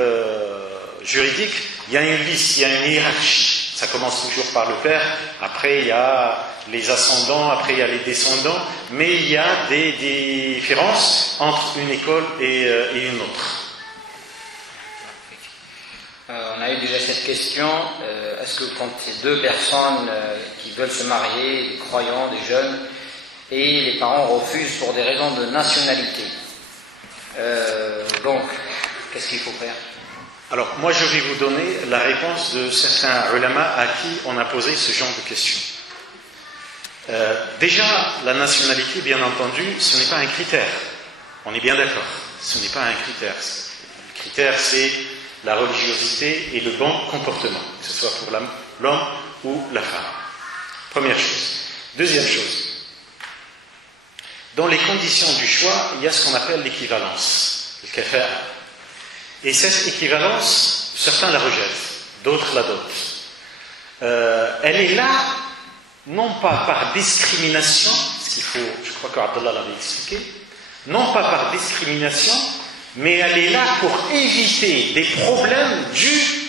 juridiques, il y a une liste, il y a une hiérarchie. Ça commence toujours par le père, après il y a les ascendants, après il y a les descendants, mais il y a des différences entre une école et une autre. On a eu déjà cette question, est-ce que quand il y a deux personnes qui veulent se marier, des croyants, des jeunes, et les parents refusent pour des raisons de nationalité, donc qu'est-ce qu'il faut faire? Alors, moi je vais vous donner la réponse de certains ulama à qui on a posé ce genre de questions. Déjà, la nationalité, bien entendu, ce n'est pas un critère. On est bien d'accord. Ce n'est pas un critère. Le critère, c'est la religiosité et le bon comportement, que ce soit pour l'homme ou la femme. Première chose. Deuxième chose. Dans les conditions du choix, il y a ce qu'on appelle l'équivalence, le kafa'a. Et cette équivalence, certains la rejettent, d'autres l'adoptent. Elle est là, non pas par discrimination, ce qu'il faut, je crois qu'Abdallah l'avait expliqué, non pas par discrimination, mais elle est là pour éviter des problèmes dus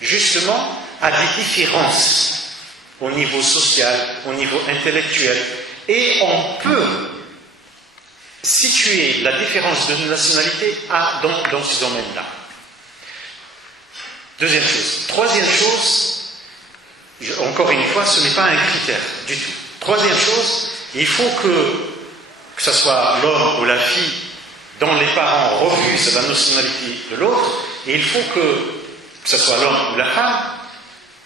justement à des différences au niveau social, au niveau intellectuel. Et on peut situer la différence de nationalité dans ce domaine-là. Deuxième chose. Troisième chose, encore une fois, ce n'est pas un critère du tout. Troisième chose, il faut que ce soit l'homme ou la fille dont les parents refusent la nationalité de l'autre, et il faut que ce soit l'homme ou la femme,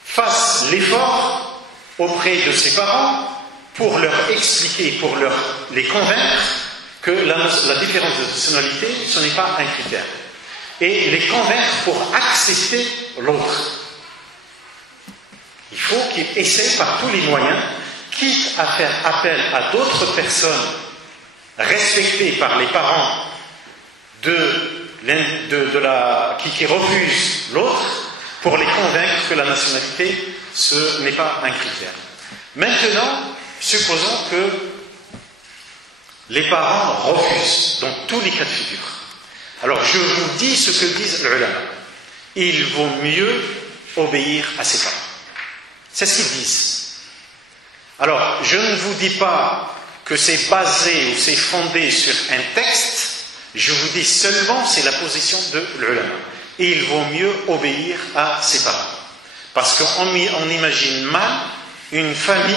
fasse l'effort auprès de ses parents pour leur expliquer, pour les convaincre que la différence de nationalité, ce n'est pas un critère. Et les convaincre pour accepter l'autre. Il faut qu'ils essaient par tous les moyens, quitte à faire appel à d'autres personnes respectées par les parents qui refusent l'autre, pour les convaincre que la nationalité, ce n'est pas un critère. Maintenant, supposons que les parents refusent dans tous les cas de figure. Alors, je vous dis ce que disent les ulama. Il vaut mieux obéir à ses parents. C'est ce qu'ils disent. Alors, je ne vous dis pas que c'est basé ou c'est fondé sur un texte, je vous dis seulement c'est la position de l'ulama. Il vaut mieux obéir à ses parents. Parce qu'on imagine mal une famille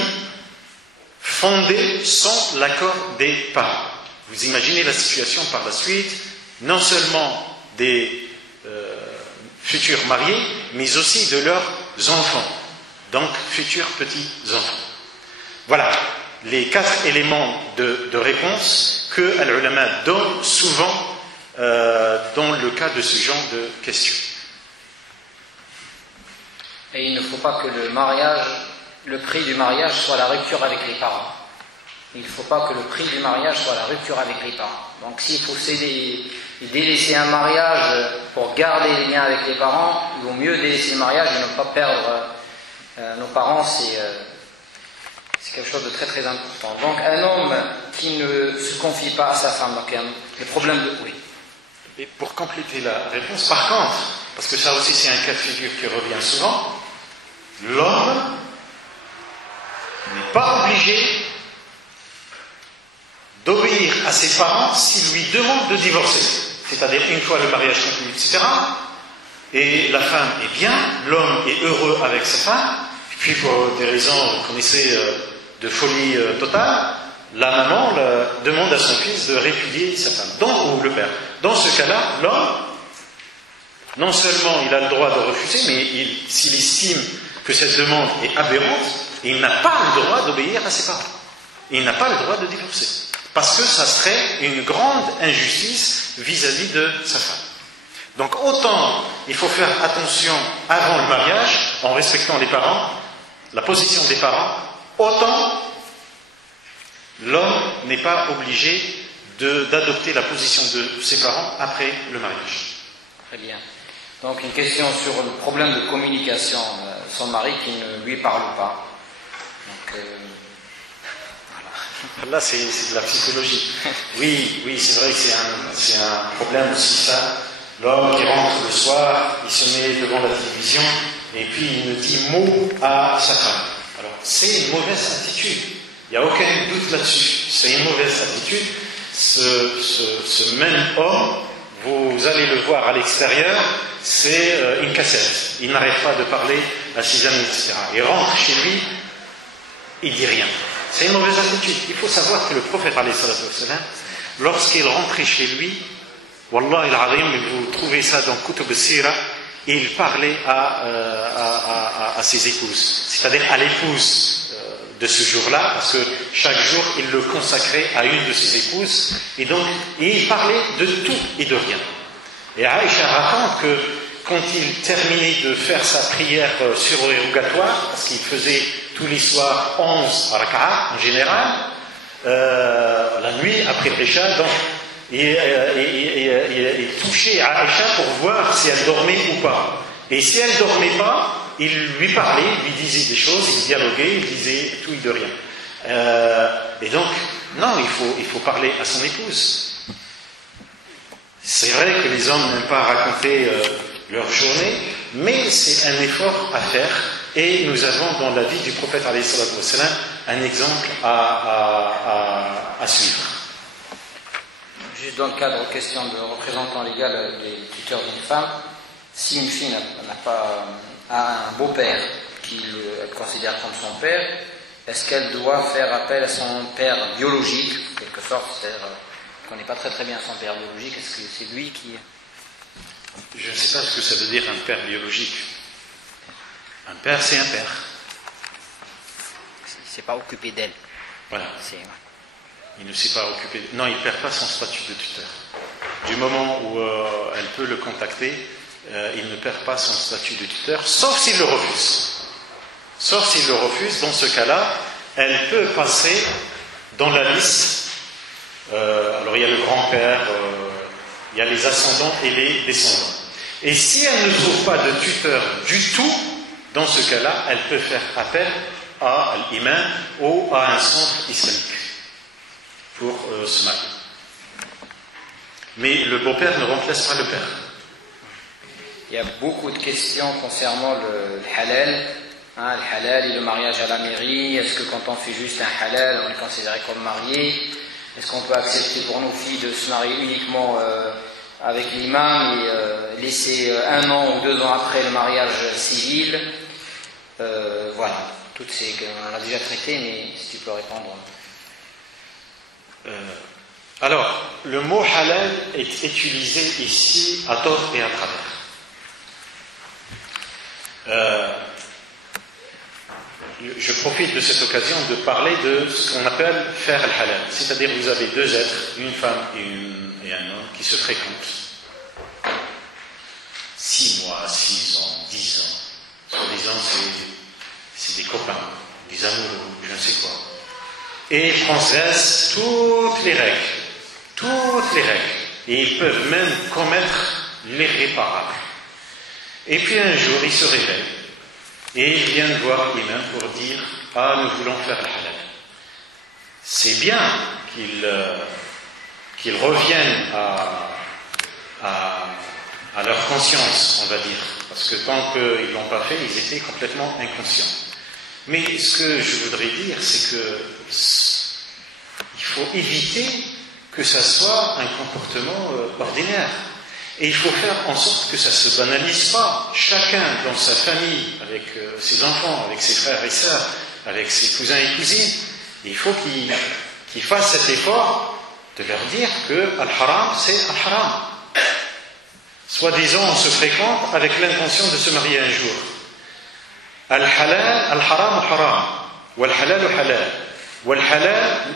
fondée sans l'accord des parents. Vous imaginez la situation par la suite, non seulement des futurs mariés, mais aussi de leurs enfants, donc futurs petits-enfants. Voilà les 4 éléments de réponse que l'ulama donne souvent dans le cas de ce genre de questions. Et il ne faut pas que le prix du mariage soit la rupture avec les parents. Il ne faut pas que le prix du mariage soit la rupture avec les parents. Donc s'il faut céder et délaisser un mariage pour garder les liens avec les parents, il vaut mieux délaisser le mariage et ne pas perdre nos parents, c'est quelque chose de très très important. Donc un homme qui ne se confie pas à sa femme, donc le problème de... Oui. Et pour compléter la réponse, par contre, parce que ça aussi c'est un cas de figure qui revient souvent, l'homme n'est pas obligé d'obéir à ses parents s'ils lui demandent de divorcer. C'est-à-dire une fois le mariage conclu, etc. Et la femme est bien, l'homme est heureux avec sa femme, puis pour des raisons, vous connaissez, de folie totale, la maman demande à son fils de répudier sa femme, ou le père. Dans ce cas-là, l'homme, non seulement il a le droit de refuser, mais s'il estime que cette demande est aberrante, il n'a pas le droit d'obéir à ses parents. Il n'a pas le droit de divorcer. Parce que ça serait une grande injustice vis-à-vis de sa femme. Donc autant il faut faire attention avant le mariage, en respectant les parents, la position des parents, autant l'homme n'est pas obligé d'adopter la position de ses parents après le mariage. Très bien. Donc une question sur le problème de communication, son mari qui ne lui parle pas. Donc, voilà. Là c'est de la psychologie. Oui, c'est vrai que c'est un problème aussi ça. L'homme qui rentre le soir, il se met devant la télévision et puis il ne dit mot à sa femme. Alors c'est une mauvaise attitude. Il n'y a aucun doute là-dessus. C'est une mauvaise attitude. Ce même homme, vous allez le voir à l'extérieur, c'est une cassette. Il n'arrête pas de parler à ses amis, etc. Il rentre chez lui, il dit rien. C'est une mauvaise attitude. Il faut savoir que le prophète, lorsqu'il rentrait chez lui, Wallah il-Azim, vous trouvez ça dans Kutub al-Sira, il parlait à ses épouses, c'est-à-dire à l'épouse de ce jour-là, parce que chaque jour il le consacrait à une de ses épouses, et donc il parlait de tout et de rien. Et Aïcha raconte que quand il terminait de faire sa prière surérogatoire, parce qu'il faisait tous les soirs 11 rak'ah en général, la nuit après l'Isha, donc il touchait à Aïcha pour voir si elle dormait ou pas. Et si elle ne dormait pas, il lui parlait, il lui disait des choses, il dialoguait, il disait tout et de rien. Et donc, non, il faut parler à son épouse. C'est vrai que les hommes n'aiment pas raconter leur journée, mais c'est un effort à faire. Et nous avons dans la vie du prophète un exemple à suivre. Juste dans le cadre de question de représentant légal des tuteurs d'une femme, si une fille a un beau-père qu'elle considère comme son père, est-ce qu'elle doit faire appel à son père biologique, en quelque sorte, c'est-à-dire qu'on ne connaît pas très bien son père biologique, est-ce que c'est lui qui... Je ne sais pas ce que ça veut dire un père biologique. Un père, c'est un père. Il ne s'est pas occupé d'elle. Voilà. Il ne s'est pas occupé... Non, il ne perd pas son statut de tuteur. Du moment où elle peut le contacter, il ne perd pas son statut de tuteur, sauf s'il le refuse. Sauf s'il le refuse, dans ce cas-là, elle peut passer dans la liste. Alors il y a le grand-père, il y a les ascendants et les descendants. Et si elle ne trouve pas de tuteur du tout, dans ce cas-là, elle peut faire appel à l'imam ou à un centre islamique pour se marier. Mais le beau-père ne remplace pas le père. Il y a beaucoup de questions concernant le halal. Le halal et le mariage à la mairie. Est-ce que quand on fait juste un halal, on est considéré comme marié? Est-ce qu'on peut accepter pour nos filles de se marier uniquement avec l'imam et laisser 1 an ou 2 ans après le mariage civil? Voilà, toutes ces on l'a déjà traité, mais si tu peux répondre. Alors, le mot halal est utilisé ici à tort et à travers. Je profite de cette occasion de parler de ce qu'on appelle faire le halal. C'est-à-dire vous avez 2 êtres, une femme et un homme, qui se fréquentent. 6 mois, 6 ans, 10 ans. Soi-disant, c'est des copains, des amoureux, je ne sais quoi. Et ils transgressent toutes les règles. Toutes les règles. Et ils peuvent même commettre l'irréparable. Et puis un jour, ils se réveillent. Et ils viennent voir l'imam pour dire « Ah, nous voulons faire le halal ». C'est bien qu'ils reviennent à leur conscience, on va dire. Parce que tant qu'ils ne l'ont pas fait, ils étaient complètement inconscients. Mais ce que je voudrais dire, c'est que il faut éviter que ça soit un comportement ordinaire. Et il faut faire en sorte que ça ne se banalise pas. Chacun dans sa famille, avec ses enfants, avec ses frères et sœurs, avec ses cousins et cousines, il faut qu'ils fassent cet effort de leur dire que al-haram, c'est al-haram. Soi-disant, on se fréquente avec l'intention de se marier un jour. Al-halal, al-haram, haram. Wal-halal, halal. Wal-halal,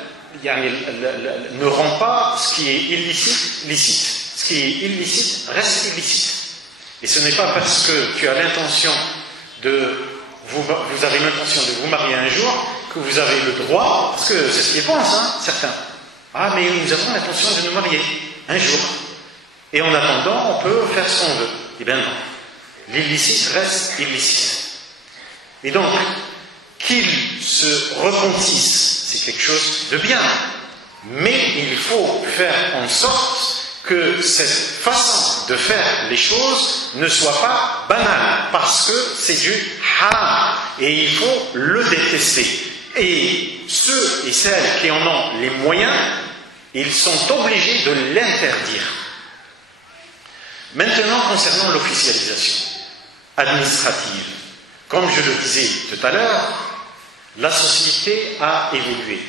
ne rend pas ce qui est illicite, licite. Ce qui est illicite reste illicite. Et ce n'est pas parce que tu as l'intention vous avez l'intention de vous marier un jour que vous avez le droit, parce que c'est ce qu'ils pensent, certains. Ah, mais nous avons l'intention de nous marier un jour. Et en attendant, on peut faire ce qu'on veut. Eh bien non. L'illicite reste illicite. Et donc, qu'ils se repentissent, c'est quelque chose de bien. Mais il faut faire en sorte que cette façon de faire les choses ne soit pas banale, parce que c'est du haram, et il faut le détester. Et ceux et celles qui en ont les moyens, ils sont obligés de l'interdire. Maintenant, concernant l'officialisation administrative, comme je le disais tout à l'heure, la société a évolué.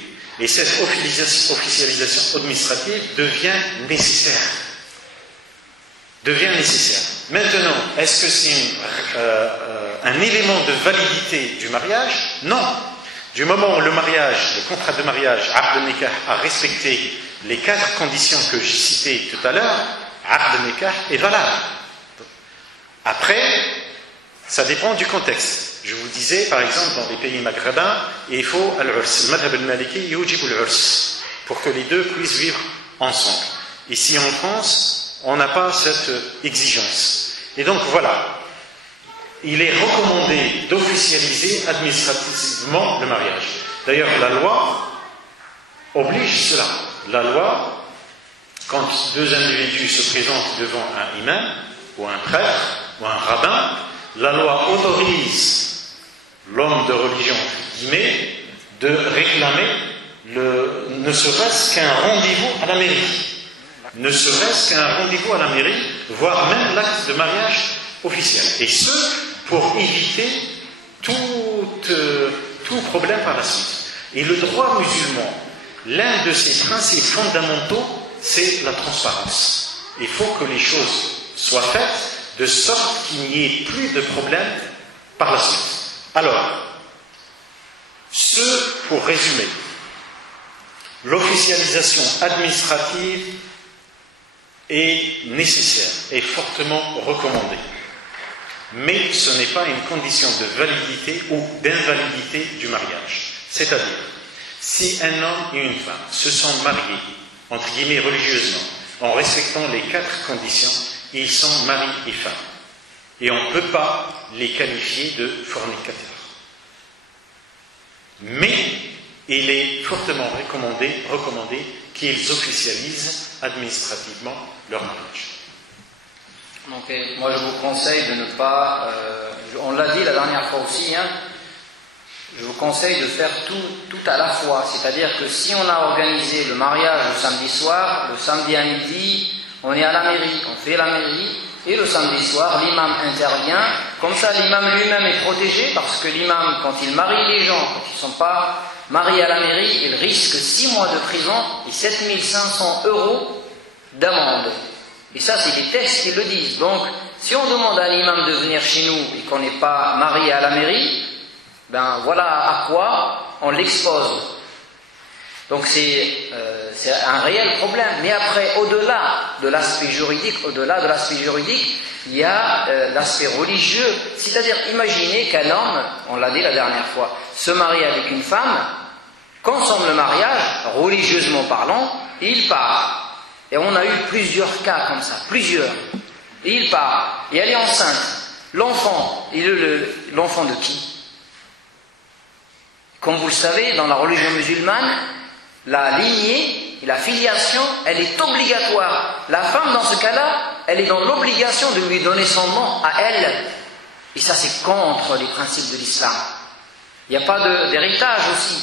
Et cette officialisation administrative devient nécessaire. Maintenant, est-ce que c'est un élément de validité du mariage? Non. Du moment où le mariage, le contrat de mariage, Aqd Nikah, a respecté les 4 conditions que j'ai citées tout à l'heure, Aqd Nikah est valable. Après, ça dépend du contexte. Je vous disais, par exemple, dans les pays maghrébins, il faut al-urs. Le madhab al-maliki yujib al-urs, pour que les deux puissent vivre ensemble. Ici en France, on n'a pas cette exigence. Et donc voilà, il est recommandé d'officialiser administrativement le mariage. D'ailleurs, la loi oblige cela. La loi, quand 2 individus se présentent devant un imam, ou un prêtre, ou un rabbin, la loi autorise l'homme de religion, guillemets, de réclamer ne serait-ce qu'un rendez-vous à la mairie. ne serait-ce qu'un rendez-vous à la mairie, voire même l'acte de mariage officiel. Et ce, pour éviter tout problème par la suite. Et le droit musulman, l'un de ses principes fondamentaux, c'est la transparence. Il faut que les choses soient faites de sorte qu'il n'y ait plus de problème par la suite. Alors, pour résumer, l'officialisation administrative est nécessaire et fortement recommandée. Mais ce n'est pas une condition de validité ou d'invalidité du mariage. C'est-à-dire, si un homme et une femme se sont mariés, entre guillemets religieusement, en respectant les 4 conditions, ils sont mari et femme. Et on ne peut pas les qualifier de fornicateurs. Mais il est fortement recommandé qu'ils officialisent administrativement leur mariage. Donc, moi je vous conseille de ne pas, on l'a dit la dernière fois aussi, je vous conseille de faire tout à la fois. C'est-à-dire que si on a organisé le mariage le samedi soir, le samedi à midi, on est à la mairie, on fait la mairie, et le samedi soir, l'imam intervient. Comme ça, l'imam lui-même est protégé, parce que l'imam, quand il marie les gens, quand ils ne sont pas mariés à la mairie, il risque 6 mois de prison et 7 500 € d'amende. Et ça, c'est des textes qui le disent. Donc, si on demande à l'imam de venir chez nous et qu'on n'est pas marié à la mairie, ben voilà à quoi on l'expose. Donc c'est un réel problème. Mais après, au-delà de l'aspect juridique, il y a l'aspect religieux. C'est-à-dire, imaginez qu'un homme, on l'a dit la dernière fois, se marie avec une femme, consomme le mariage, religieusement parlant, et il part. Et on a eu plusieurs cas comme ça, plusieurs. Et il part, et elle est enceinte. L'enfant, l'enfant de qui? Comme vous le savez, dans la religion musulmane, la lignée et la filiation, elle est obligatoire. La femme, dans ce cas-là, elle est dans l'obligation de lui donner son nom à elle. Et ça, c'est contre les principes de l'islam. Il n'y a pas d'héritage aussi.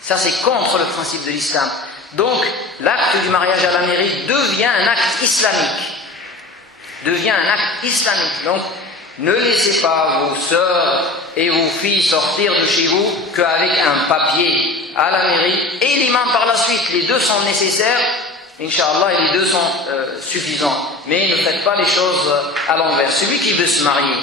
Ça, c'est contre le principe de l'islam. Donc, l'acte du mariage à la mairie devient un acte islamique. Donc, ne laissez pas vos sœurs et vos filles sortir de chez vous qu'avec un papier à la mairie et l'imam par la suite. Les deux sont nécessaires, Inch'Allah, et les deux sont suffisants. Mais ne faites pas les choses à l'envers. Celui qui veut se marier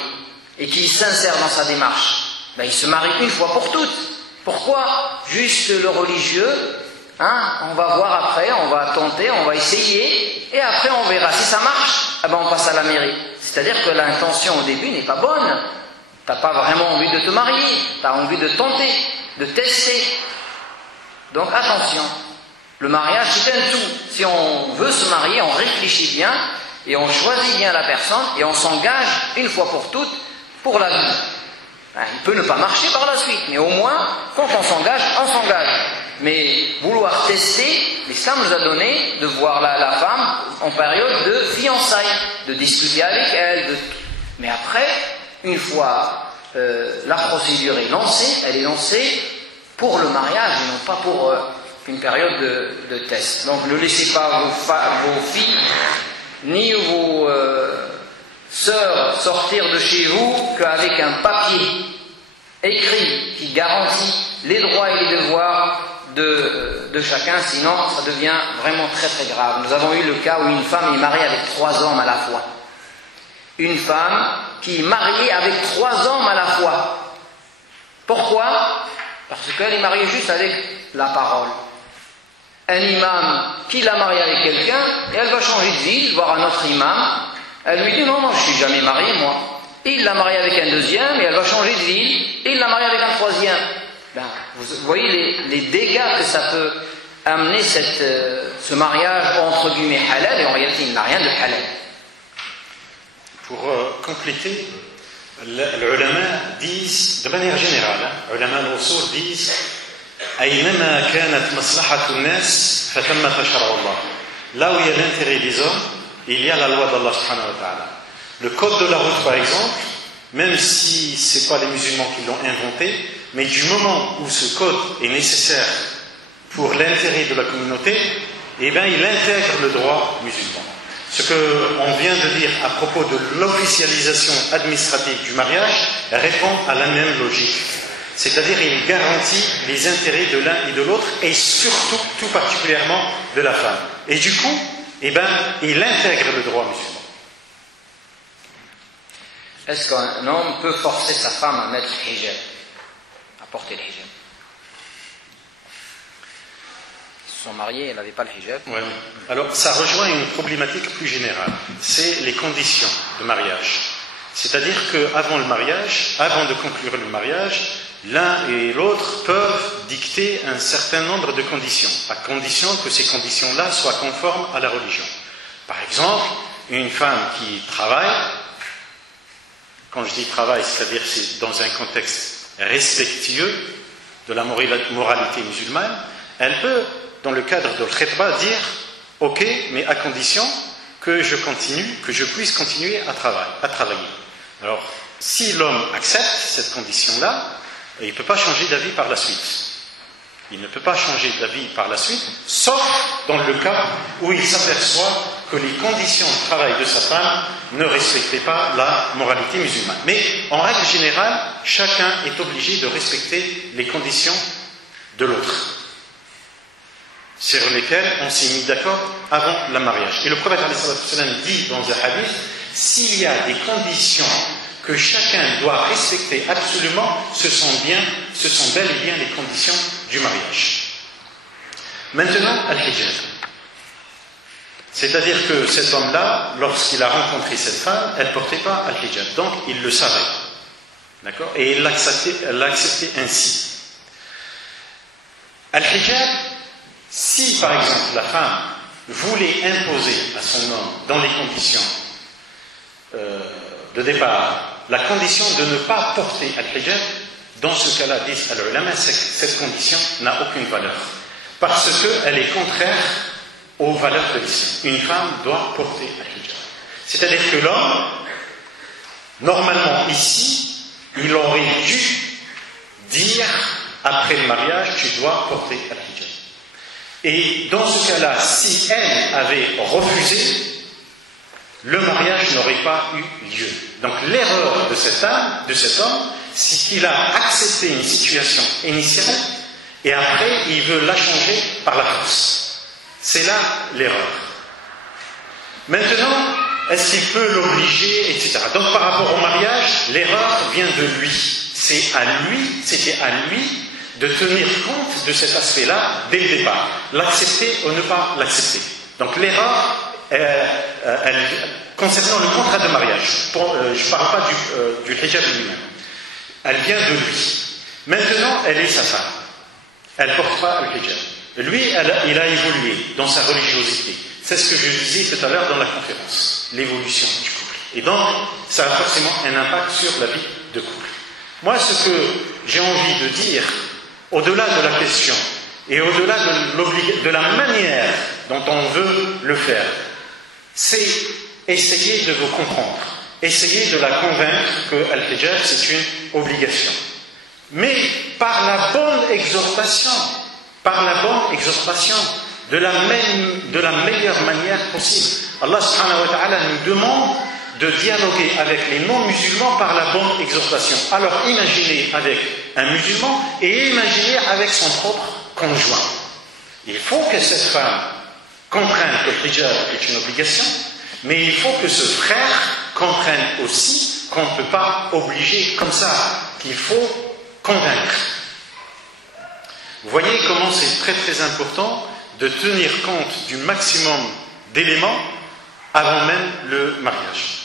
et qui est sincère dans sa démarche, ben, il se marie une fois pour toutes. Pourquoi juste le religieux? On va voir après, on va tenter, on va essayer, et après on verra. Si ça marche, eh ben on passe à la mairie. C'est-à-dire que l'intention au début n'est pas bonne. Tu n'as pas vraiment envie de te marier, tu as envie de tenter, de tester. Donc attention, le mariage c'est un tout. Si on veut se marier, on réfléchit bien, et on choisit bien la personne, et on s'engage une fois pour toutes pour la vie. Il peut ne pas marcher par la suite, mais au moins, quand on s'engage, on s'engage. Mais vouloir tester, l'islam nous a donné de voir la femme en période de fiançailles, de discuter avec elle. Mais après, une fois la procédure est lancée, elle est lancée pour le mariage et non pas pour une période de test. Donc ne laissez pas vos filles ni vos sœurs sortir de chez vous qu'avec un papier écrit qui garantit les droits et les devoirs de chacun, sinon ça devient vraiment très très grave. Nous avons eu le cas où une femme est mariée avec 3 hommes à la fois. Une femme qui est mariée avec 3 hommes à la fois. Pourquoi? Parce qu'elle est mariée juste avec la parole. Un imam qui l'a mariée avec quelqu'un, et elle va changer de ville, voir un autre imam, elle lui dit non, je ne suis jamais mariée moi. Et il l'a mariée avec un deuxième, et elle va changer de ville, et il l'a mariée avec un troisième. Vous voyez les dégâts que ça peut amener ce mariage entre guillemets halal, et en réalité il n'a rien de halal. Pour compléter, les ulama disent, de manière générale, les ulama al-usul disent أينما كانت مصلحة الناس فتمت شرع الله. Là où il y a l'intérêt des hommes, il y a la loi d'Allah subhanahu wa ta'ala. Le code de la route, par exemple, même si ce n'est pas les musulmans qui l'ont inventé, mais du moment où ce code est nécessaire pour l'intérêt de la communauté, eh bien il intègre le droit musulman. Ce qu'on vient de dire à propos de l'officialisation administrative du mariage répond à la même logique. C'est-à-dire il garantit les intérêts de l'un et de l'autre et surtout, tout particulièrement, de la femme. Et du coup, eh ben, il intègre le droit musulman. Est-ce qu'un homme peut forcer sa femme à mettre le hijab, à porter le hijab? Ils sont mariés, elle n'avait pas le hijab. Ouais. Alors, ça rejoint une problématique plus générale. C'est les conditions de mariage. C'est-à-dire qu'avant le mariage, avant de conclure le mariage, l'un et l'autre peuvent dicter un certain nombre de conditions, à condition que ces conditions-là soient conformes à la religion. Par exemple, une femme qui travaille, quand je dis travail, c'est-à-dire c'est dans un contexte respectueux de la moralité musulmane, elle peut, dans le cadre de l'khitba, dire « Ok, mais à condition que je puisse continuer à travailler. » Alors, si l'homme accepte cette condition-là, il ne peut pas changer d'avis par la suite. Il ne peut pas changer d'avis par la suite, sauf dans le cas où il s'aperçoit que les conditions de travail de sa femme ne respectaient pas la moralité musulmane. Mais en règle générale, chacun est obligé de respecter les conditions de l'autre, sur lesquelles on s'est mis d'accord avant le mariage. Et le prophète dit dans un hadith, s'il y a des conditions que chacun doit respecter absolument, ce sont bel et bien les conditions du mariage. Maintenant, al-hijab. C'est-à-dire que cet homme-là, lorsqu'il a rencontré cette femme, elle ne portait pas al-hijab, donc il le savait. D'accord? Et il l'a accepté ainsi. Al-hijab, si par exemple la femme voulait imposer à son homme, dans les conditions de départ, la condition de ne pas porter al-hijab, dans ce cas-là, disent al-ulama, cette condition n'a aucune valeur. Parce qu'elle est contraire aux valeurs de l'islam. Une femme doit porter al-hijab. C'est-à-dire que l'homme, normalement ici, il aurait dû dire, après le mariage, tu dois porter al-hijab. Et dans ce cas-là, si elle avait refusé, le mariage n'aurait pas eu lieu. Donc l'erreur de cet homme, c'est qu'il a accepté une situation initiale et après il veut la changer par la force. C'est là l'erreur. Maintenant, est-ce qu'il peut l'obliger, etc. Donc par rapport au mariage, l'erreur vient de lui. C'était à lui de tenir compte de cet aspect-là dès le départ. L'accepter ou ne pas l'accepter. Donc l'erreur, concernant le contrat de mariage, je ne parle pas du hijab lui-même, elle vient de lui. Maintenant, elle est sa femme. Elle ne porte pas le hijab. Lui, il a évolué dans sa religiosité. C'est ce que je disais tout à l'heure dans la conférence, l'évolution du couple. Et donc, ça a forcément un impact sur la vie de couple. Moi, ce que j'ai envie de dire, au-delà de la question, et au-delà de la manière dont on veut le faire, c'est essayer de vous comprendre, essayer de la convaincre que al-hijab c'est une obligation. Mais par la bonne exhortation, de la meilleure manière possible. Allah subhanahu wa ta'ala nous demande de dialoguer avec les non-musulmans par la bonne exhortation. Alors imaginez avec un musulman et imaginez avec son propre conjoint. Il faut que cette femme comprenne que le hijab est une obligation, mais il faut que ce frère comprenne aussi qu'on ne peut pas obliger comme ça, qu'il faut convaincre. Vous voyez comment c'est très très important de tenir compte du maximum d'éléments avant même le mariage.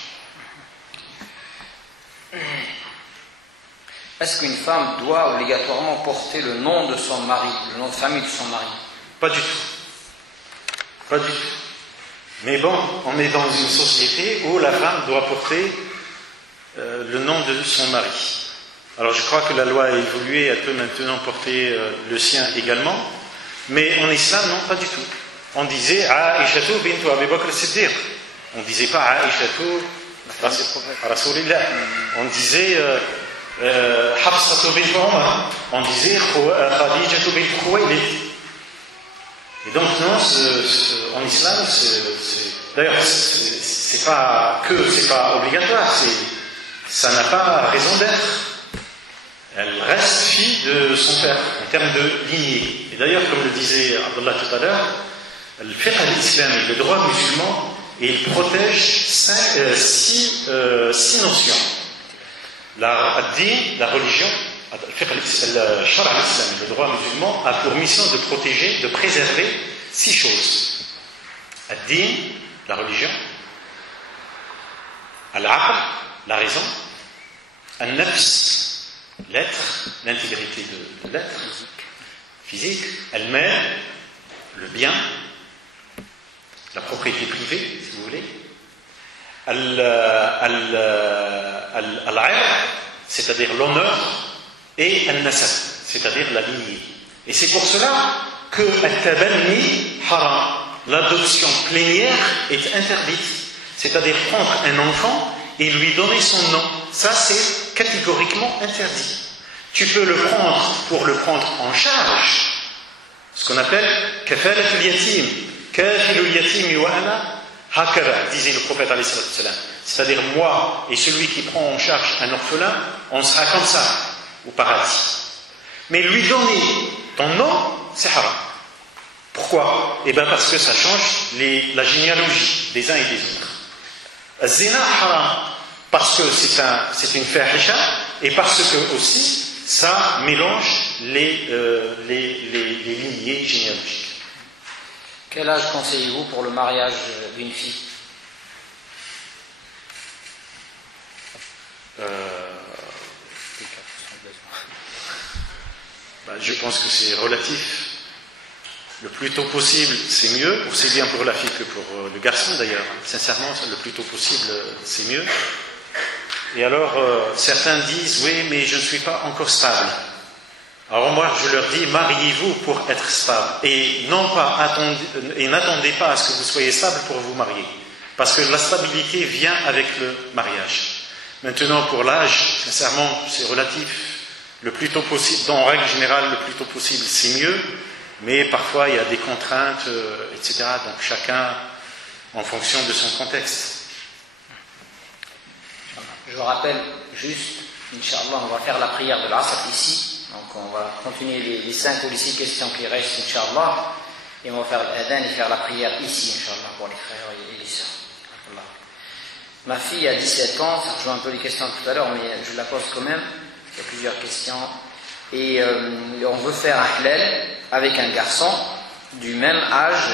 Est-ce qu'une femme doit obligatoirement porter le nom de son mari, le nom de famille de son mari? Pas du tout. Pas du tout. Mais bon, on est dans une société où la femme doit porter le nom de son mari. Alors je crois que la loi a évolué, elle peut maintenant porter le sien également, mais en islam, non, pas du tout. On disait Aïchatou bintu Abi Bakr as-Siddiq. On ne disait pas Aïchatou Rasulillah. On disait Hafsatou bintu Umar. On disait Khadijatou bintu Khuwaylid. Et donc, non, en islam, d'ailleurs, c'est pas obligatoire, ça n'a pas raison d'être. Elle reste fille de son père, en termes de lignée. Et d'ailleurs, comme le disait Abdullah tout à l'heure, le fiqh al-islami, le droit musulman, il protège six notions. La religion, le shar' al-islami, le droit musulman, a pour mission de protéger, de préserver 6 choses. Ad-din, la religion. Al-aql, la raison. Al-nafs, l'être, l'intégrité de l'être physique. Al-mal, le bien, la propriété privée, si vous voulez. Al-'ird, c'est-à-dire l'honneur, et al-nasab, c'est-à-dire la lignée. Et c'est pour cela que al-tabanni haram, l'adoption plénière, est interdite. C'est-à-dire prendre un enfant et lui donner son nom. Ça, c'est catégoriquement interdit. Tu peux le prendre pour le prendre en charge, ce qu'on appelle kafalatul yatim, kafilul yatim wa ana hakara, disait le prophète alayhi salam. C'est-à-dire moi et celui qui prend en charge un orphelin, on sera comme ça au paradis. Mais lui donner ton nom, c'est haram. Pourquoi? Eh bien parce que ça change la généalogie des uns et des autres. Zina haram, parce que c'est une fahisha, et parce que aussi ça mélange les lignées généalogiques. Quel âge conseillez-vous pour le mariage d'une fille? Je pense que c'est relatif. Le plus tôt possible, c'est mieux, aussi bien pour la fille que pour le garçon d'ailleurs. Sincèrement, le plus tôt possible, c'est mieux. Et alors, certains disent, oui, mais je ne suis pas encore stable. Alors moi, je leur dis, mariez-vous pour être stable. Et n'attendez pas à ce que vous soyez stable pour vous marier. Parce que la stabilité vient avec le mariage. Maintenant, pour l'âge, sincèrement, c'est relatif. Le plus tôt possible, en règle générale, le plus tôt possible, c'est mieux. Mais parfois, il y a des contraintes, etc. Donc, chacun en fonction de son contexte. Je rappelle juste, Inch'Allah, on va faire la prière de l'Asr ici. Donc, on va continuer les 5 ou les 6 questions qui restent, Inch'Allah. Et on va faire l'adhan et faire la prière ici, Inch'Allah, pour les frères et les sœurs. Ma fille a 17 ans, ça rejoint un peu les questions de tout à l'heure, mais je la pose quand même. Il y a plusieurs questions. Et on veut faire un halal avec un garçon du même âge.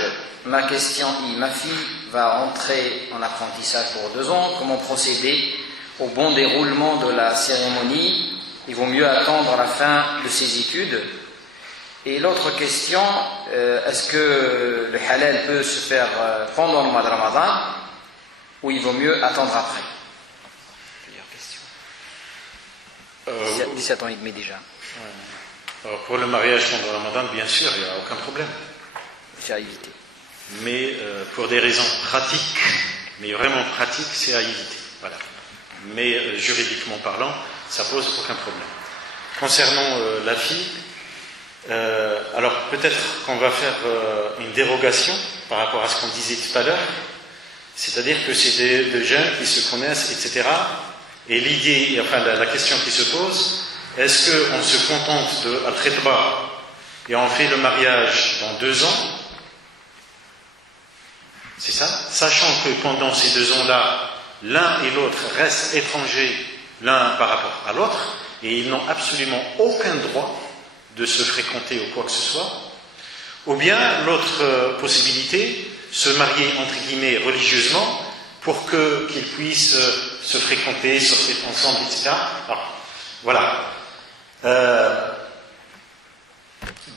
Ma question est, ma fille va entrer en apprentissage pour 2 ans. Comment procéder au bon déroulement de la cérémonie? Il vaut mieux attendre la fin de ses études. Et l'autre question, est-ce que le halal peut se faire pendant le mois de Ramadan ou il vaut mieux attendre après? 17 ans et demi déjà. Alors pour le mariage pendant le Ramadan, bien sûr, il n'y a aucun problème. C'est à éviter. Mais pour des raisons pratiques, mais vraiment pratiques, c'est à éviter. Voilà. Mais juridiquement parlant, ça pose aucun problème. Concernant la fille, alors peut-être qu'on va faire une dérogation par rapport à ce qu'on disait tout à l'heure, c'est-à-dire que c'est des jeunes qui se connaissent, etc. Et l'idée, enfin la question qui se pose, est-ce qu'on se contente de al-khitba et on fait le mariage dans 2 ans? C'est ça? Sachant que pendant ces 2 ans-là, l'un et l'autre restent étrangers l'un par rapport à l'autre et ils n'ont absolument aucun droit de se fréquenter ou quoi que ce soit. Ou bien l'autre possibilité, se marier entre guillemets religieusement pour qu'ils puissent se fréquenter, sortir ensemble, etc. Alors, voilà.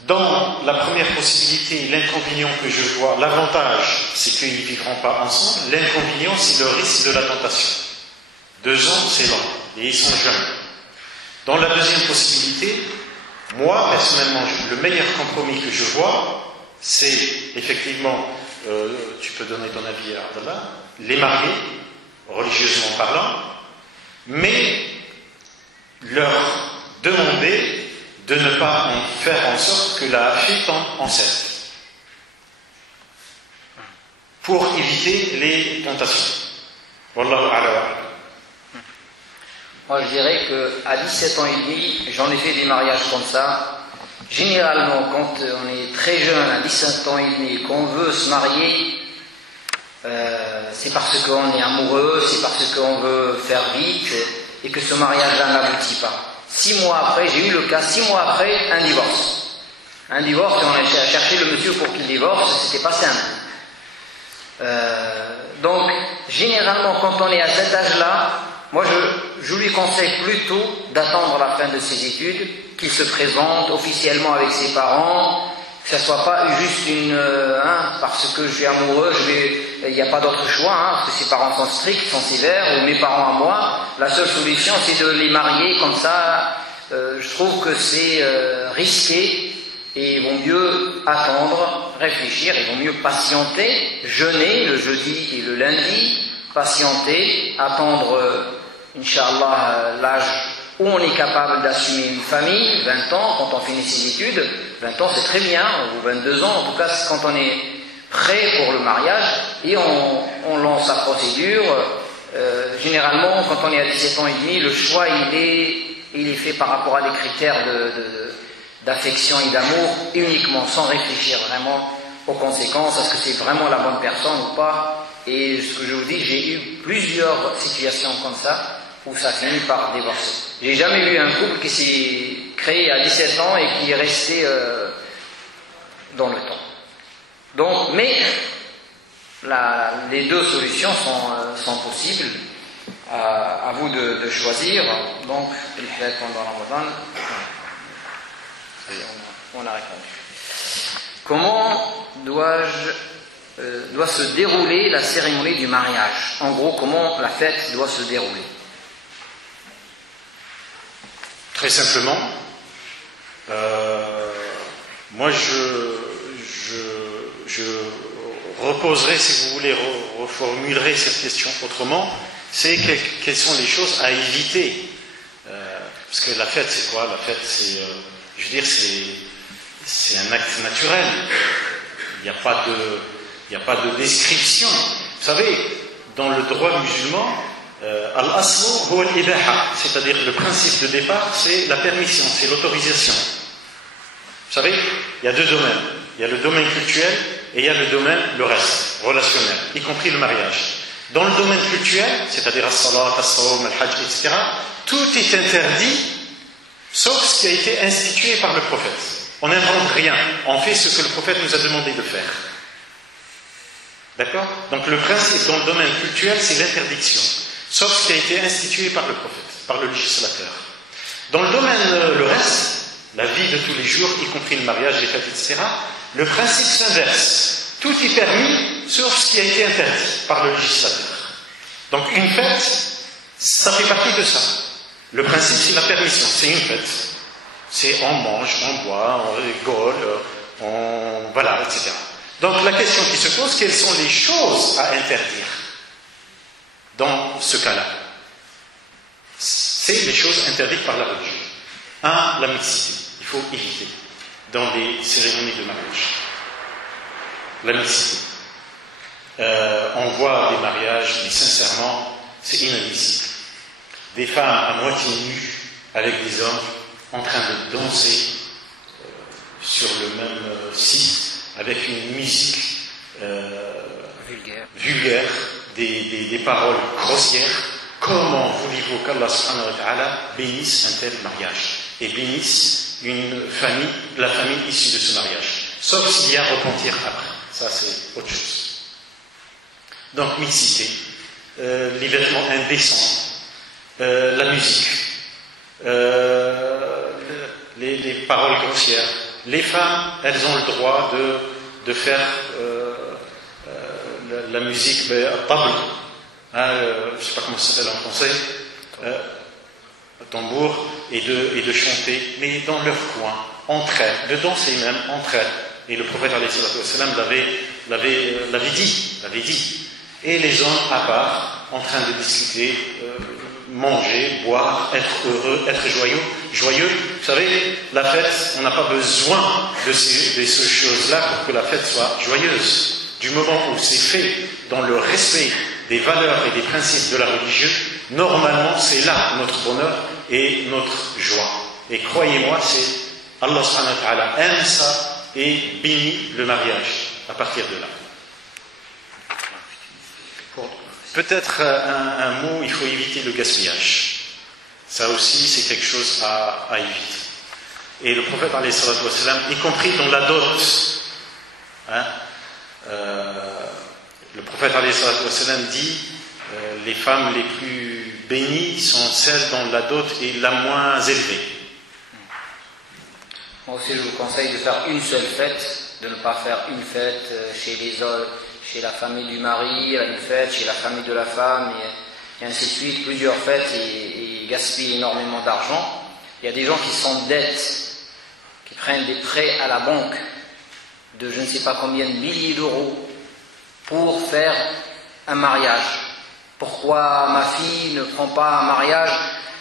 Dans la première possibilité, l'inconvénient que je vois, l'avantage, c'est qu'ils ne vivront pas ensemble. L'inconvénient, c'est le risque de la tentation. 2 ans, c'est long, et ils sont jeunes. Dans la deuxième possibilité, moi, personnellement, le meilleur compromis que je vois, c'est effectivement, tu peux donner ton avis à Abdallah, les marier, religieusement parlant, mais leur demander de ne pas faire en sorte que la fille tombe enceinte. pour éviter les tentations. Wallahu a'lam. Moi, je dirais qu'à 17 ans et demi, j'en ai fait des mariages comme ça. Généralement, quand on est très jeune, à 17 ans et demi, qu'on veut se marier, c'est parce qu'on est amoureux, c'est parce qu'on veut faire vite, et que ce mariage-là n'aboutit pas. 6 mois après, j'ai eu le cas, 6 mois après, un divorce. Un divorce, et on a cherché le monsieur pour qu'il divorce, c'était pas simple. Donc, généralement, quand on est à cet âge-là, moi je lui conseille plutôt d'attendre la fin de ses études, qu'il se présente officiellement avec ses parents, que ça ne soit pas juste parce que je suis amoureux, il n'y a pas d'autre choix, parce que ses parents sont stricts, sont sévères, ou mes parents à moi, la seule solution c'est de les marier comme ça. Je trouve que c'est risqué, et il vaut mieux attendre, réfléchir, il vaut mieux patienter, jeûner le jeudi et le lundi, patienter, attendre, Inch'Allah, l'âge où on est capable d'assumer une famille, 20 ans, quand on finit ses études, 20 ans c'est très bien, ou 22 ans, en tout cas c'est quand on est prêt pour le mariage, et on lance la procédure. Généralement, quand on est à 17 ans et demi, le choix il est fait par rapport à des critères d'affection et d'amour, uniquement, sans réfléchir vraiment aux conséquences, est-ce que c'est vraiment la bonne personne ou pas. Et ce que je vous dis, j'ai eu plusieurs situations comme ça, où ça finit par divorcer. J'ai jamais vu un couple qui s'est créé à 17 ans et qui est resté dans le temps. Donc, mais les deux solutions sont possibles. À vous de choisir. Donc, le fait pendant Ramadan, on a répondu. Comment doit se dérouler la cérémonie du mariage? En gros, comment la fête doit se dérouler? Très simplement, moi je reposerai, si vous voulez, reformulerai cette question autrement. C'est quelles sont les choses à éviter, parce que la fête c'est quoi? La fête c'est, c'est un acte naturel. Il n'y a pas de description. Vous savez, dans le droit musulman, al-aslu huwa al-ibaha, c'est-à-dire le principe de départ, c'est la permission, c'est l'autorisation. Vous savez, il y a deux domaines. Il y a le domaine cultuel et il y a le reste, relationnel, y compris le mariage. Dans le domaine cultuel, c'est-à-dire as-salat, as-sawm, al-hajj, etc., tout est interdit, sauf ce qui a été institué par le prophète. On n'invente rien, on fait ce que le prophète nous a demandé de faire. D'accord? Donc le principe dans le domaine cultuel, c'est l'interdiction, sauf ce qui a été institué par le prophète, par le législateur. Dans le domaine, le reste, la vie de tous les jours, y compris le mariage, les fêtes, etc., le principe s'inverse. Tout est permis, sauf ce qui a été interdit par le législateur. Donc une fête, ça fait partie de ça. Le principe, c'est la permission, c'est une fête. C'est on mange, on boit, on rigole, voilà, etc. Donc la question qui se pose, quelles sont les choses à interdire dans ce cas-là? C'est les choses interdites par la religion. 1. La mixité. Il faut éviter dans les cérémonies de mariage. La mixité. On voit des mariages, mais sincèrement, c'est inadmissible. Des femmes à moitié nues avec des hommes en train de danser sur le même site avec une musique vulgaire, des paroles grossières. Comment voulez-vous qu'Allah subhanahu wa ta'ala bénisse un tel mariage et bénisse la famille issue de ce mariage, sauf s'il y a repentir après. Ça, c'est autre chose. Donc, mixité, les vêtements indécents, la musique, les paroles grossières. Les femmes, elles ont le droit de faire la musique tabl, je ne sais pas comment ça s'appelle en français, tambour, et de chanter, mais dans leur coin, entre elles, de danser même entre elles. Et le prophète alayhi sallam l'avait dit. Et les hommes à part, en train de discuter, manger, boire, être heureux, être joyeux. Vous savez, la fête, on n'a pas besoin de ces choses-là pour que la fête soit joyeuse. Du moment où c'est fait dans le respect des valeurs et des principes de la religion, normalement c'est là notre bonheur et notre joie. Et croyez-moi, c'est Allah subhanahu wa ta'ala aime ça et bénit le mariage à partir de là. Peut-être un mot, il faut éviter le gaspillage. Ça aussi, c'est quelque chose à éviter. Et le prophète, alayhi salatu wa salam, y compris dans la dot, le prophète, alayhi salatu wa salam, dit les femmes les plus bénies sont celles dont la dot est la moins élevée. Moi aussi, je vous conseille de faire une seule fête, de ne pas faire une fête chez la famille du mari, une fête chez la famille de la femme, et ainsi de suite, plusieurs fêtes, et gaspillent énormément d'argent. Il y a des gens qui s'endettent, qui prennent des prêts à la banque de je ne sais pas combien de milliers d'euros pour faire un mariage. Pourquoi ma fille ne prend pas un mariage,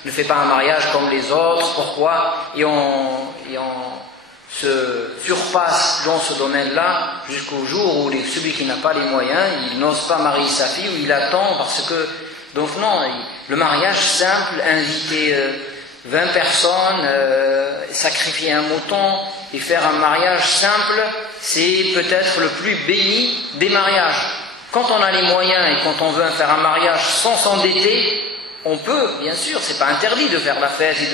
ne fait pas un mariage comme les autres? Pourquoi? Et on se surpasse dans ce domaine-là jusqu'au jour où celui qui n'a pas les moyens, il n'ose pas marier sa fille, ou il attend parce que... Donc non, le mariage simple, inviter 20 personnes, sacrifier un mouton et faire un mariage simple, c'est peut-être le plus béni des mariages. Quand on a les moyens et quand on veut faire un mariage sans s'endetter, on peut, bien sûr, c'est pas interdit de faire la fête et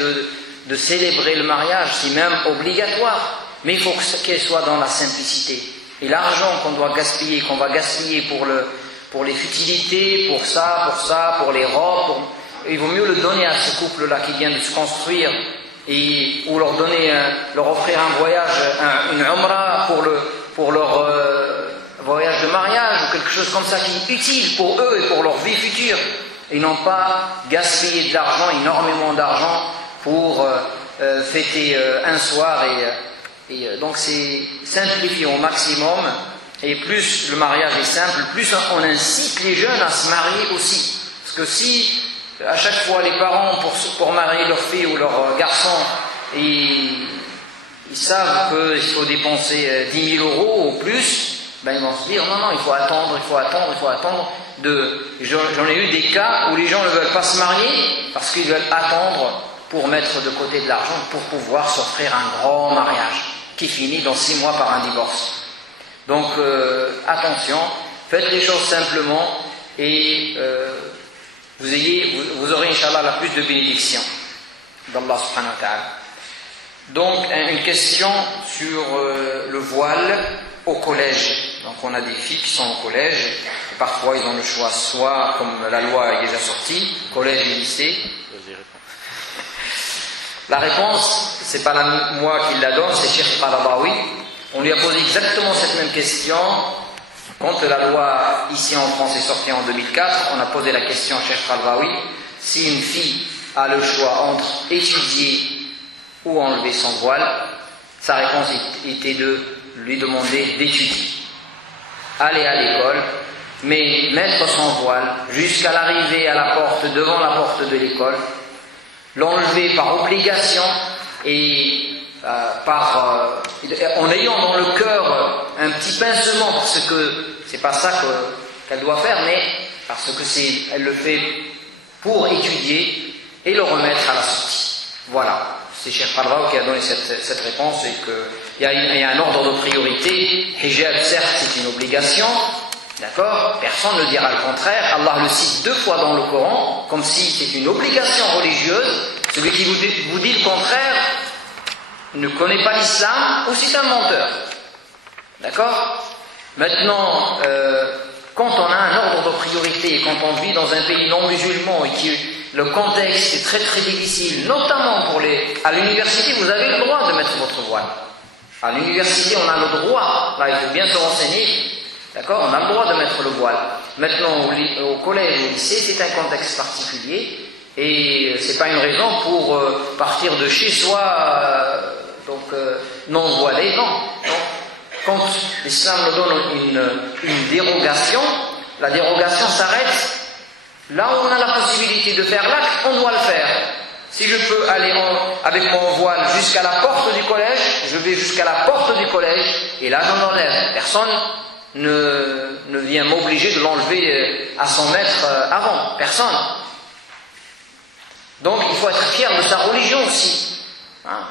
de célébrer le mariage, c'est même obligatoire, mais il faut qu'elle soit dans la simplicité. Et l'argent qu'on doit gaspiller, qu'on va gaspiller pour les futilités, pour ça, pour les robes, il vaut mieux le donner à ce couple-là qui vient de se construire, ou leur offrir un voyage, une umrah pour leur voyage de mariage, ou quelque chose comme ça qui est utile pour eux et pour leur vie future. Et non pas gaspiller de l'argent, énormément d'argent, pour fêter un soir. Donc c'est simplifier au maximum. Et plus le mariage est simple, plus on incite les jeunes à se marier aussi. Parce que si à chaque fois les parents, pour marier leur fille ou leur garçon, ils savent qu'il faut dépenser 10 000 euros ou plus, ils vont se dire non, il faut attendre. J'en ai eu des cas où les gens ne veulent pas se marier parce qu'ils veulent attendre pour mettre de côté de l'argent pour pouvoir s'offrir un grand mariage qui finit dans 6 mois par un divorce. Donc attention, faites les choses simplement et vous aurez Inch'Allah la plus de bénédictions d'Allah subhanahu wa ta'ala. Donc une question sur le voile au collège. Donc on a des filles qui sont au collège, et parfois ils ont le choix, soit comme la loi est déjà sortie, collège et lycée. La réponse, c'est pas moi qui la donne, c'est Cheikh Qaradawi. On lui a posé exactement cette même question quand la loi ici en France est sortie en 2004. On a posé la question à Cheikh Qaradawi, si une fille a le choix entre étudier ou enlever son voile, sa réponse était de lui demander d'étudier, aller à l'école, mais mettre son voile jusqu'à l'arrivée à la porte, devant la porte de l'école, l'enlever par obligation et en ayant dans le cœur un petit pincement, parce que c'est pas ça qu'elle doit faire, mais parce que elle le fait pour étudier et le remettre à la sortie. Voilà, c'est Cheikh Qaradawi qui a donné cette réponse, et qu'il y a un ordre de priorité. Hijab, certes, c'est une obligation, d'accord, personne ne dira le contraire. Allah le cite 2 fois dans le Coran, comme si c'est une obligation religieuse. Celui qui vous dit le contraire ne connaît pas l'islam, ou c'est un menteur. D'accord? Maintenant, quand on a un ordre de priorité, quand on vit dans un pays non musulman et que le contexte est très très difficile, notamment à l'université, vous avez le droit de mettre votre voile. À l'université, on a le droit, là il faut bien se renseigner, d'accord, on a le droit de mettre le voile. Maintenant, au collège, au lycée, c'est un contexte particulier, et c'est pas une raison pour partir de chez soi, non voilé, non. Quand l'islam nous donne une dérogation, la dérogation s'arrête là où on a la possibilité de faire l'acte, on doit le faire. Si je peux aller avec mon voile jusqu'à la porte du collège, je vais jusqu'à la porte du collège, et là j'en enlève. Personne ne vient m'obliger de l'enlever à 100 mètres avant. Personne. Donc il faut être fier de sa religion aussi. Hein?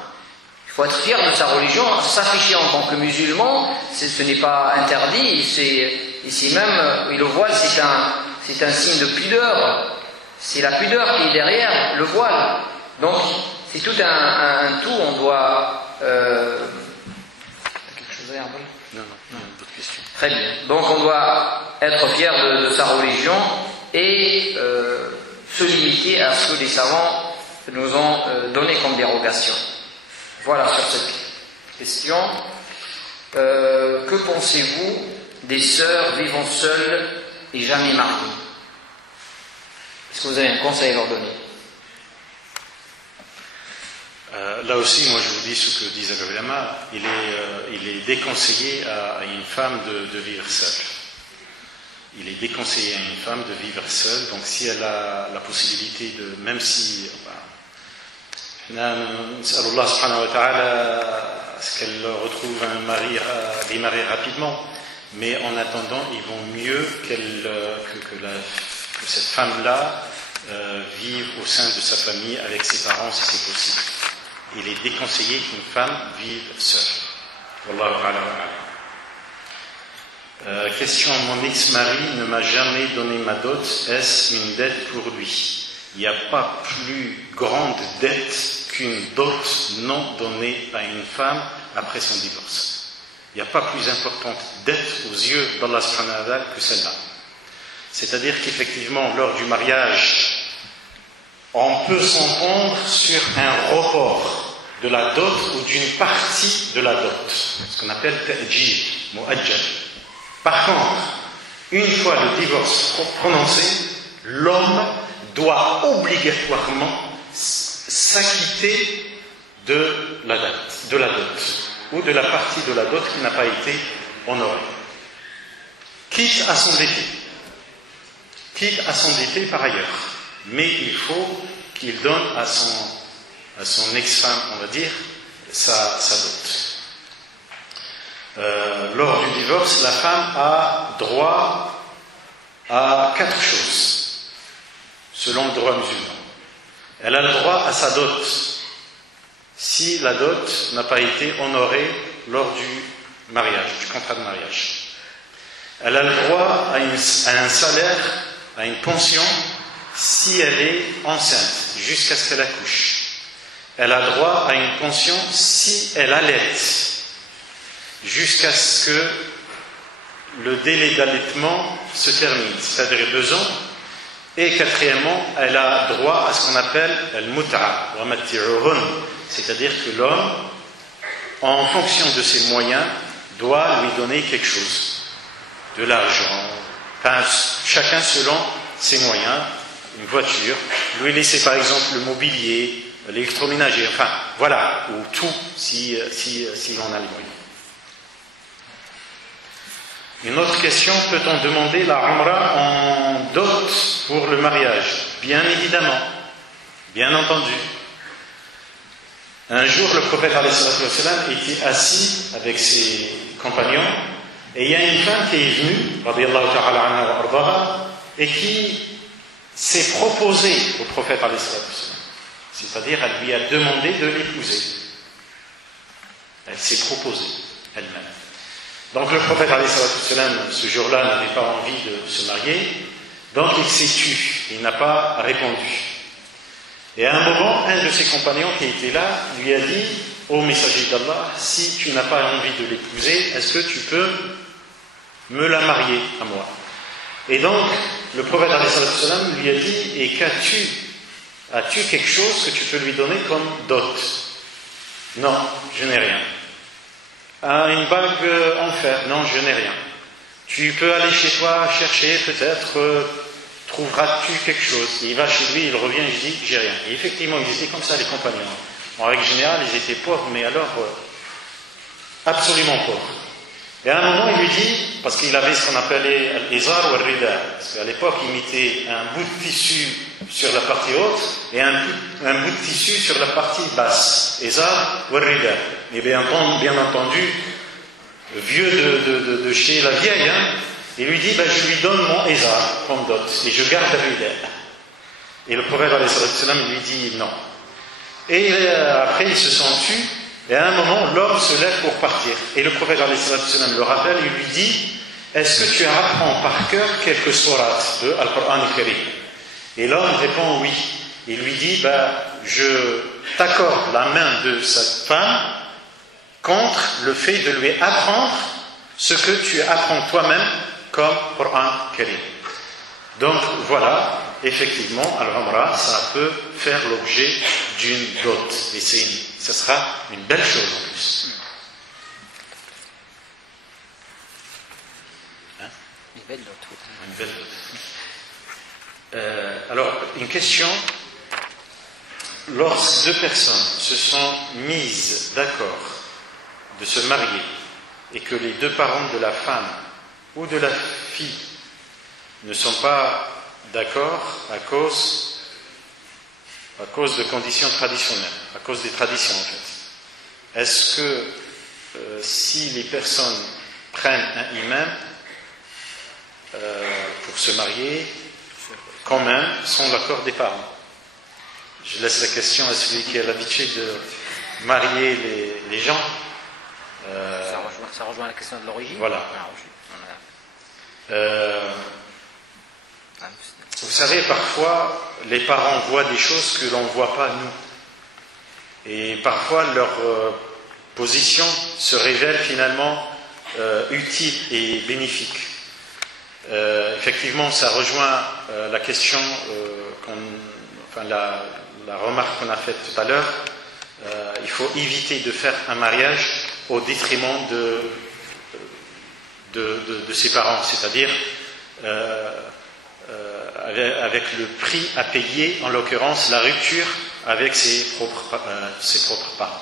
Il faut être fier de sa religion. S'afficher en tant que musulman, ce n'est pas interdit. Ici même, le voile, c'est un signe de pudeur. C'est la pudeur qui est derrière le voile. Donc c'est tout un tout. On doit... quelque chose à dire, Non, d'autres questions. Très bien. Donc on doit être fier de sa religion et se limiter à ce que les savants nous ont donné comme dérogation. Voilà sur cette question. Que pensez-vous des sœurs vivant seules et jamais mariées? Est-ce que vous avez un conseil à leur donner? Là aussi, moi je vous dis ce que disent les ulama, il est déconseillé à une femme de vivre seule. Il est déconseillé à une femme de vivre seule, donc si elle a la possibilité de, même si, Allah subhanahu wa ta'ala, ce qu'elle retrouve un mari, des maris rapidement, mais en attendant, il vaut mieux que cette femme-là vive au sein de sa famille avec ses parents si c'est possible. Il est déconseillé qu'une femme vive seule. Wallahu ta'ala a'lam. Question, mon ex-mari ne m'a jamais donné ma dot, est-ce une dette pour lui? Il n'y a pas plus grande dette qu'une dot non donnée à une femme après son divorce. Il n'y a pas plus importante dette aux yeux d'Allah subhanahu wa ta'ala que celle-là. C'est-à-dire qu'effectivement, lors du mariage, on peut s'entendre sur un report de la dot ou d'une partie de la dot, ce qu'on appelle ta'jil, mu'ajjal. Par contre, une fois le divorce prononcé, l'homme doit obligatoirement s'acquitter de la dot, ou de la partie de la dot qui n'a pas été honorée. Quitte à s'endetter par ailleurs. Mais il faut qu'il donne à son ex-femme, on va dire, sa dot. Lors du divorce, la femme a droit à 4 choses, selon le droit musulman. Elle a le droit à sa dot, si la dot n'a pas été honorée lors du mariage, du contrat de mariage. Elle a le droit à un salaire, à une pension, si elle est enceinte, jusqu'à ce qu'elle accouche. Elle a droit à une pension si elle allaite, jusqu'à ce que le délai d'allaitement se termine, c'est-à-dire 2 ans. Et quatrièmement, elle a droit à ce qu'on appelle al-mut'a, c'est-à-dire que l'homme, en fonction de ses moyens, doit lui donner quelque chose, de l'argent, enfin, chacun selon ses moyens, une voiture, lui laisser par exemple le mobilier, l'électroménager, enfin voilà, ou tout si on a les moyens. Une autre question, peut-on demander la umrah en dot pour le mariage? Bien évidemment, bien entendu. Un jour, le prophète était assis avec ses compagnons, et il y a une femme qui est venue, radiyallahu ta'ala anha wa ardaha, et qui s'est proposée au prophète, c'est-à-dire elle lui a demandé de l'épouser. Elle s'est proposée elle-même. Donc le prophète, ce jour-là, n'avait pas envie de se marier, donc il s'est tu, il n'a pas répondu. Et à un moment, un de ses compagnons qui était là lui a dit: ô messager d'Allah, si tu n'as pas envie de l'épouser, est-ce que tu peux me la marier à moi? Et donc, le prophète lui a dit: et qu'as-tu? As-tu quelque chose que tu peux lui donner comme dot? Non, je n'ai rien. Une bague en fer? Non, je n'ai rien. Tu peux aller chez toi chercher, peut-être trouveras-tu quelque chose. Et il va chez lui, il revient, il dit: j'ai rien. Et effectivement, ils étaient comme ça, les compagnons. En règle générale, ils étaient pauvres, mais alors absolument pauvres. Et à un moment, il lui dit, parce qu'il avait ce qu'on appelait l'izar ou al-rida, parce qu'à l'époque, il mettait un bout de tissu sur la partie haute et un bout de tissu sur la partie basse. Izar ou al-rida. Et bien entendu, vieux de chez la vieille, hein, il lui dit, je lui donne mon Ezra comme dot, et je garde la vie. Et le prophète alayhi salam lui dit non. Et après ils se sont tus, et à un moment l'homme se lève pour partir. Et le prophète alayhi salam le rappelle, il lui dit, est-ce que tu apprends par cœur quelques sourates de Al-Qur'an al-Karim? Et l'homme répond oui. Il lui dit, je t'accorde la main de cette femme contre le fait de lui apprendre ce que tu apprends toi-même comme Qur'an Karim. Donc voilà, effectivement, Al-Umrah, ça peut faire l'objet d'une dot. Et ce sera une belle chose en plus. Hein? Une belle dot. Une belle dot. Alors, une question. Lorsque deux personnes se sont mises d'accord de se marier et que les deux parents de la femme ou de la fille ne sont pas d'accord à cause de conditions traditionnelles, à cause des traditions en fait. Est-ce que si les personnes prennent un imam pour se marier, quand même, sans l'accord des parents? Je laisse la question à celui qui a l'habitude de marier les gens. Ça rejoint la question de l'origine. Voilà. Vous savez, parfois, les parents voient des choses que l'on ne voit pas nous. Et parfois, leur position se révèle finalement utile et bénéfique. Effectivement, ça rejoint la question, la remarque qu'on a faite tout à l'heure. Il faut éviter de faire un mariage au détriment de ses parents, c'est-à-dire avec le prix à payer, en l'occurrence la rupture avec ses propres parents.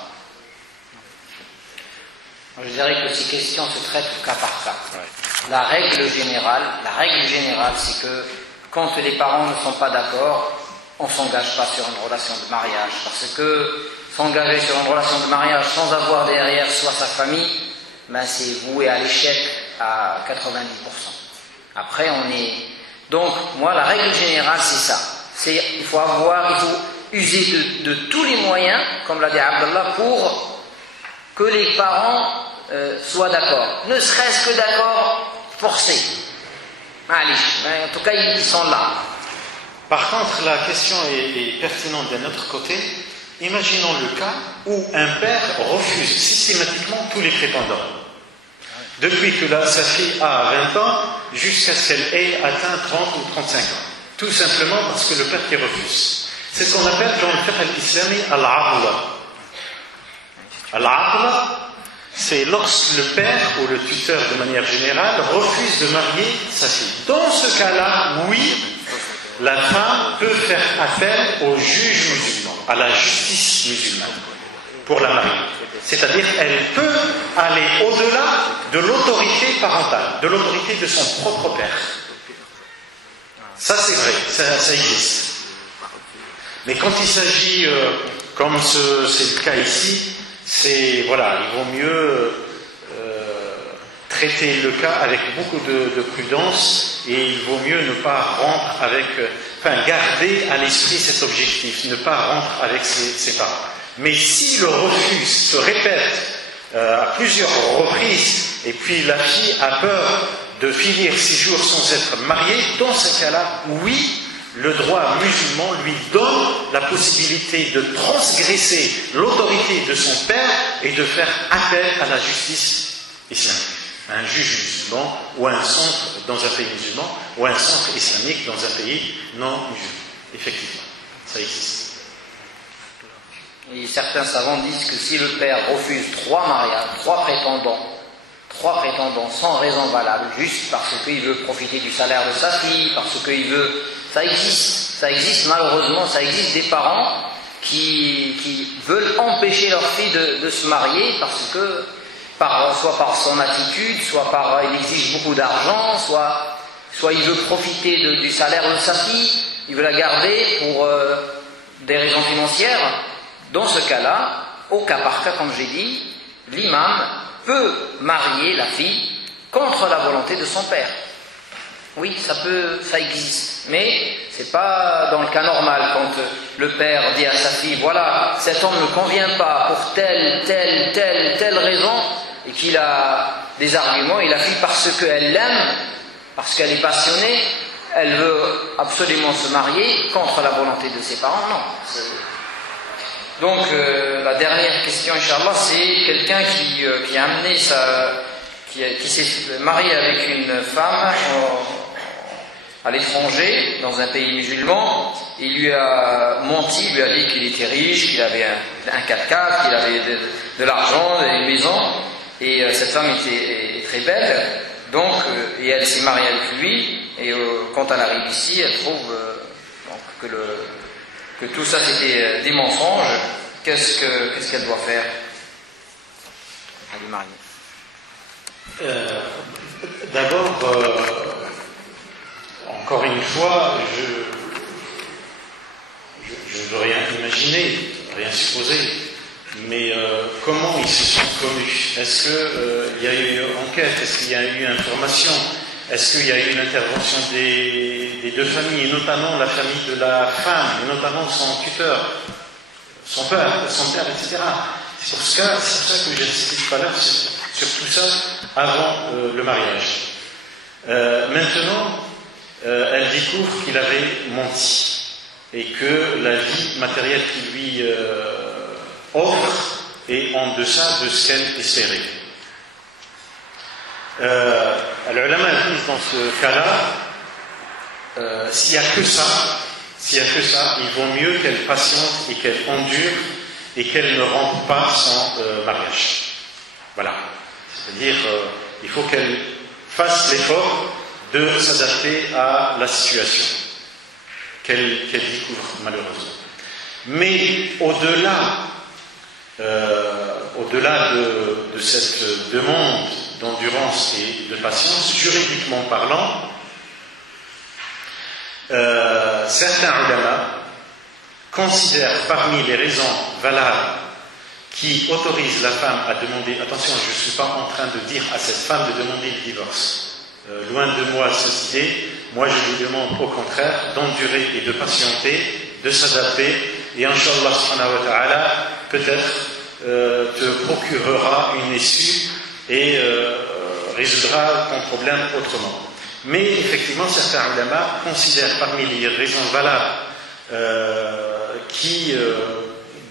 Je dirais que ces questions se traitent au cas par cas. Ouais. La règle générale, c'est que quand les parents ne sont pas d'accord, on ne s'engage pas sur une relation de mariage, parce que s'engager sur une relation de mariage sans avoir derrière soi sa famille, c'est voué à l'échec à 90%. Après, donc, moi, la règle générale, c'est ça. Il faut user de tous les moyens, comme l'a dit Abdallah, pour que les parents soient d'accord. Ne serait-ce que d'accord forcé. Allez, en tout cas, ils sont là. Par contre, la question est pertinente d'un autre côté. Imaginons le cas où un père refuse systématiquement tous les prétendants. Depuis que sa fille a 20 ans, jusqu'à ce qu'elle ait atteint 30 ou 35 ans. Tout simplement parce que le père qui refuse. C'est ce qu'on appelle dans le fiqh al-islami al-aqla. Al-aqla, c'est lorsque le père ou le tuteur de manière générale refuse de marier sa fille. Dans ce cas-là, oui, la femme peut faire appel au juge musulman, à la justice musulmane, pour la marier. C'est-à-dire, elle peut aller au-delà de l'autorité parentale, de l'autorité de son propre père. Ça, c'est vrai, ça existe. Mais quand il s'agit, comme c'est le cas ici, il vaut mieux traiter le cas avec beaucoup de prudence, et il vaut mieux ne pas garder à l'esprit cet objectif, ne pas rompre avec ses parents. Mais si le refus se répète à plusieurs reprises, et puis la fille a peur de finir ses jours sans être mariée, dans ce cas-là, oui, le droit musulman lui donne la possibilité de transgresser l'autorité de son père et de faire appel à la justice islamique. Un juge musulman, ou un centre dans un pays musulman, ou un centre islamique dans un pays non musulman. Effectivement, ça existe. Et certains savants disent que si le père refuse 3 mariages, 3 prétendants sans raison valable, juste parce qu'il veut profiter du salaire de sa fille, parce qu'il veut... Ça existe malheureusement, ça existe des parents qui veulent empêcher leur fille de se marier parce que, soit par son attitude, soit il exige beaucoup d'argent, soit il veut profiter du salaire de sa fille, il veut la garder pour des raisons financières. Dans ce cas-là, au cas par cas, comme j'ai dit, l'imam peut marier la fille contre la volonté de son père. Oui, ça existe, mais c'est pas dans le cas normal quand le père dit à sa fille, voilà, cet homme ne convient pas pour telle raison, et qu'il a des arguments, et la fille, parce qu'elle l'aime, parce qu'elle est passionnée, elle veut absolument se marier contre la volonté de ses parents. Non. Donc la dernière question, Inch'Allah, c'est quelqu'un qui a amené qui s'est marié avec une femme à l'étranger, dans un pays musulman. Il lui a menti, il lui a dit qu'il était riche, qu'il avait un 4x4, qu'il avait de l'argent, une maison, et cette femme est très belle, donc, et elle s'est mariée avec lui, et quand elle arrive ici, elle trouve que tout ça c'était des mensonges. Qu'est-ce qu'elle doit faire? Elle est mariée. D'abord, encore une fois, je ne veux rien imaginer, rien supposer, mais comment ils se sont connus? Est-ce qu'il y a eu enquête? Est-ce qu'il y a eu information? Est-ce qu'il y a eu une intervention des deux familles, et notamment la famille de la femme, et notamment son tuteur, son père, etc. C'est pour ça que j'ai insisté tout à l'heure sur tout ça avant le mariage. Maintenant, elle découvre qu'il avait menti et que la vie matérielle qu'il lui offre est en deçà de ce qu'elle espérait. L'ulama disent dans ce cas-là, s'il n'y a que ça, il vaut mieux qu'elle patiente et qu'elle endure et qu'elle ne rentre pas sans mariage. Voilà. C'est-à-dire, il faut qu'elle fasse l'effort de s'adapter à la situation qu'elle découvre malheureusement. Mais au-delà de cette demande d'endurance et de patience, juridiquement parlant, certains ulama considèrent parmi les raisons valables qui autorisent la femme à demander, attention, je ne suis pas en train de dire à cette femme de demander le divorce, loin de moi cette idée, moi je lui demande au contraire d'endurer et de patienter, de s'adapter, et Inch'Allah subhanahu wa ta'ala peut-être te procurera une issue et résoudra ton problème autrement. Mais effectivement, certains ulama considèrent parmi les raisons valables qui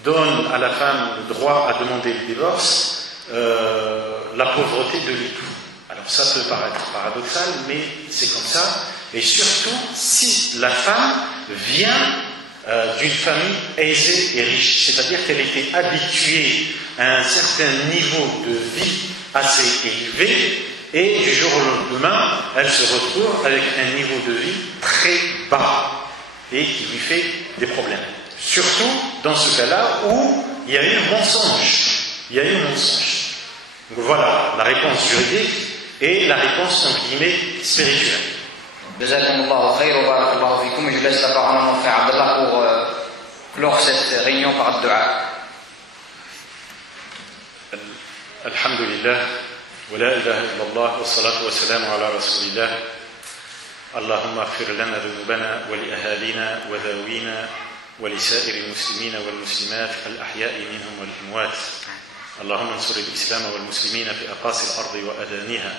donnent à la femme le droit à demander le divorce la pauvreté de l'époux. Alors ça peut paraître paradoxal, mais c'est comme ça. Et surtout, si la femme vient d'une famille aisée et riche, c'est-à-dire qu'elle était habituée à un certain niveau de vie assez élevé, et du jour au lendemain, elle se retrouve avec un niveau de vie très bas et qui lui fait des problèmes. Surtout dans ce cas-là où il y a eu mensonge. Donc voilà la réponse juridique et la réponse entre guillemets spirituelle. Jazakumullahu khayr wa barakallahu fikum. Je laisse la parole à mon frère Abdallah pour clore cette réunion par dua. Alhamdulillah. ولا إله إلا الله والصلاة والسلام على رسول الله اللهم اغفر لنا ذنوبنا ولأهالينا وذوينا ولسائر المسلمين والمسلمات الأحياء منهم والأموات اللهم انصر الإسلام والمسلمين في أقاصي الأرض وأدانها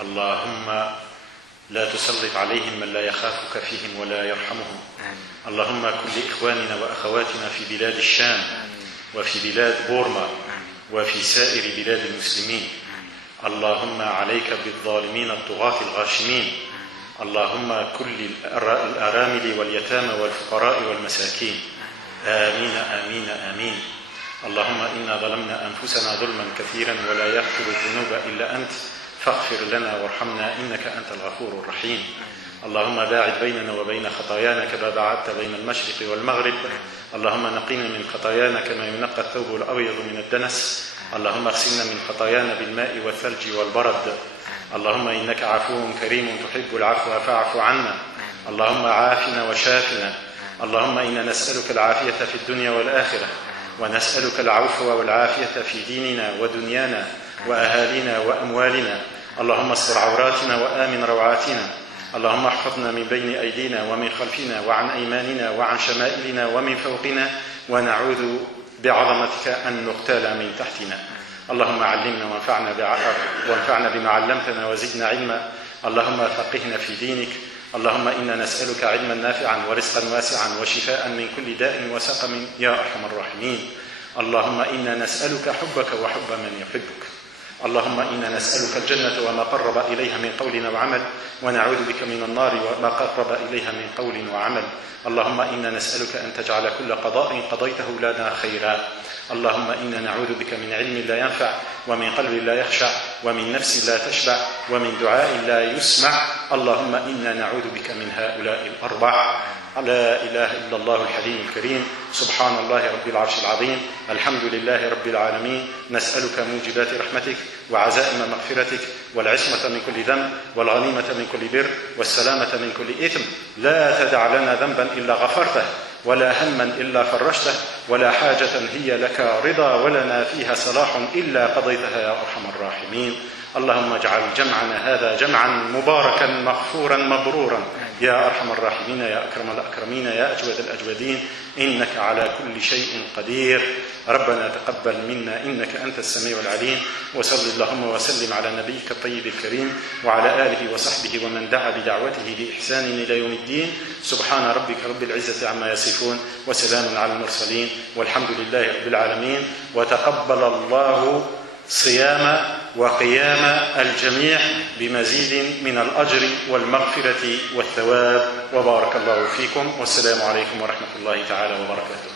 اللهم لا تسلط عليهم من لا يخافك فيهم ولا يرحمهم اللهم كن لإخواننا وأخواتنا في بلاد الشام وفي بلاد بورما وفي سائر بلاد المسلمين اللهم عليك بالظالمين الطغاة الغاشمين اللهم كن للأرامل واليتامى والفقراء والمساكين آمين آمين آمين اللهم إنا ظلمنا أنفسنا ظلما كثيرا ولا يغفر الذنوب إلا أنت فاغفر لنا وارحمنا إنك أنت الغفور الرحيم اللهم باعد بيننا وبين خطايانا كما باعدت بين المشرق والمغرب اللهم نقنا من خطايانا كما ينقى الثوب الأبيض من الدنس اللهم اغسلنا من خطايانا بالماء والثلج والبرد اللهم إنك عفو كريم تحب العفو فاعف عنا اللهم عافنا وشافنا اللهم إنا نسألك العافية في الدنيا والآخرة ونسألك العفو والعافية في ديننا ودنيانا وأهالينا وأموالنا. اللهم استر عوراتنا وآمن روعاتنا. اللهم احفظنا من بين أيدينا ومن خلفنا وعن أيماننا وعن شمائلنا ومن فوقنا، ونعوذ بعظمتك أن نغتال من تحتنا. اللهم علمنا وانفعنا بما علمتنا وزدنا علما. اللهم فقهنا في دينك. اللهم إنا نسألك علما نافعا ورزقا واسعا وشفاء من كل داء وسقم يا أرحم الراحمين. اللهم إنا نسألك حبك وحب من يحبك. اللهم إنا نسألك الجنة وما قرب إليها من قول وعمل، ونعوذ بك من النار وما قرب إليها من قول وعمل. اللهم إنا نسألك أن تجعل كل قضاء قضيته لنا خيرا. اللهم إنا نعوذ بك من علم لا ينفع، ومن قلب لا يخشع، ومن نفس لا تشبع، ومن دعاء لا يسمع. اللهم إنا نعوذ بك من هؤلاء الأربع. لا إله إلا الله الحليم الكريم. سبحان الله رب العرش العظيم. الحمد لله رب العالمين. نسألك موجبات رحمتك وعزائم مغفرتك والعصمة من كل ذنب والغنيمة من كل بر والسلامة من كل إثم. لا تدع لنا ذنبا إلا غفرته، ولا هما إلا فرجته، ولا حاجة هي لك رضا ولنا فيها صلاح إلا قضيتها يا أرحم الراحمين. اللهم اجعل جمعنا هذا جمعا مباركا مغفورا مبرورا يا أرحم الراحمين، يا أكرم الأكرمين، يا أجود الأجودين، إنك على كل شيء قدير. ربنا تقبل منا إنك أنت السميع العليم. وصل اللهم وسلم على نبيك الطيب الكريم وعلى آله وصحبه ومن دعا بدعوته بإحسان إلى يوم الدين. سبحان ربك رب العزة عما يصفون، وسلام على المرسلين، والحمد لله رب العالمين. وتقبل الله صيام وقيام الجميع بمزيد من الأجر والمغفرة والثواب. وبارك الله فيكم، والسلام عليكم ورحمة الله تعالى وبركاته.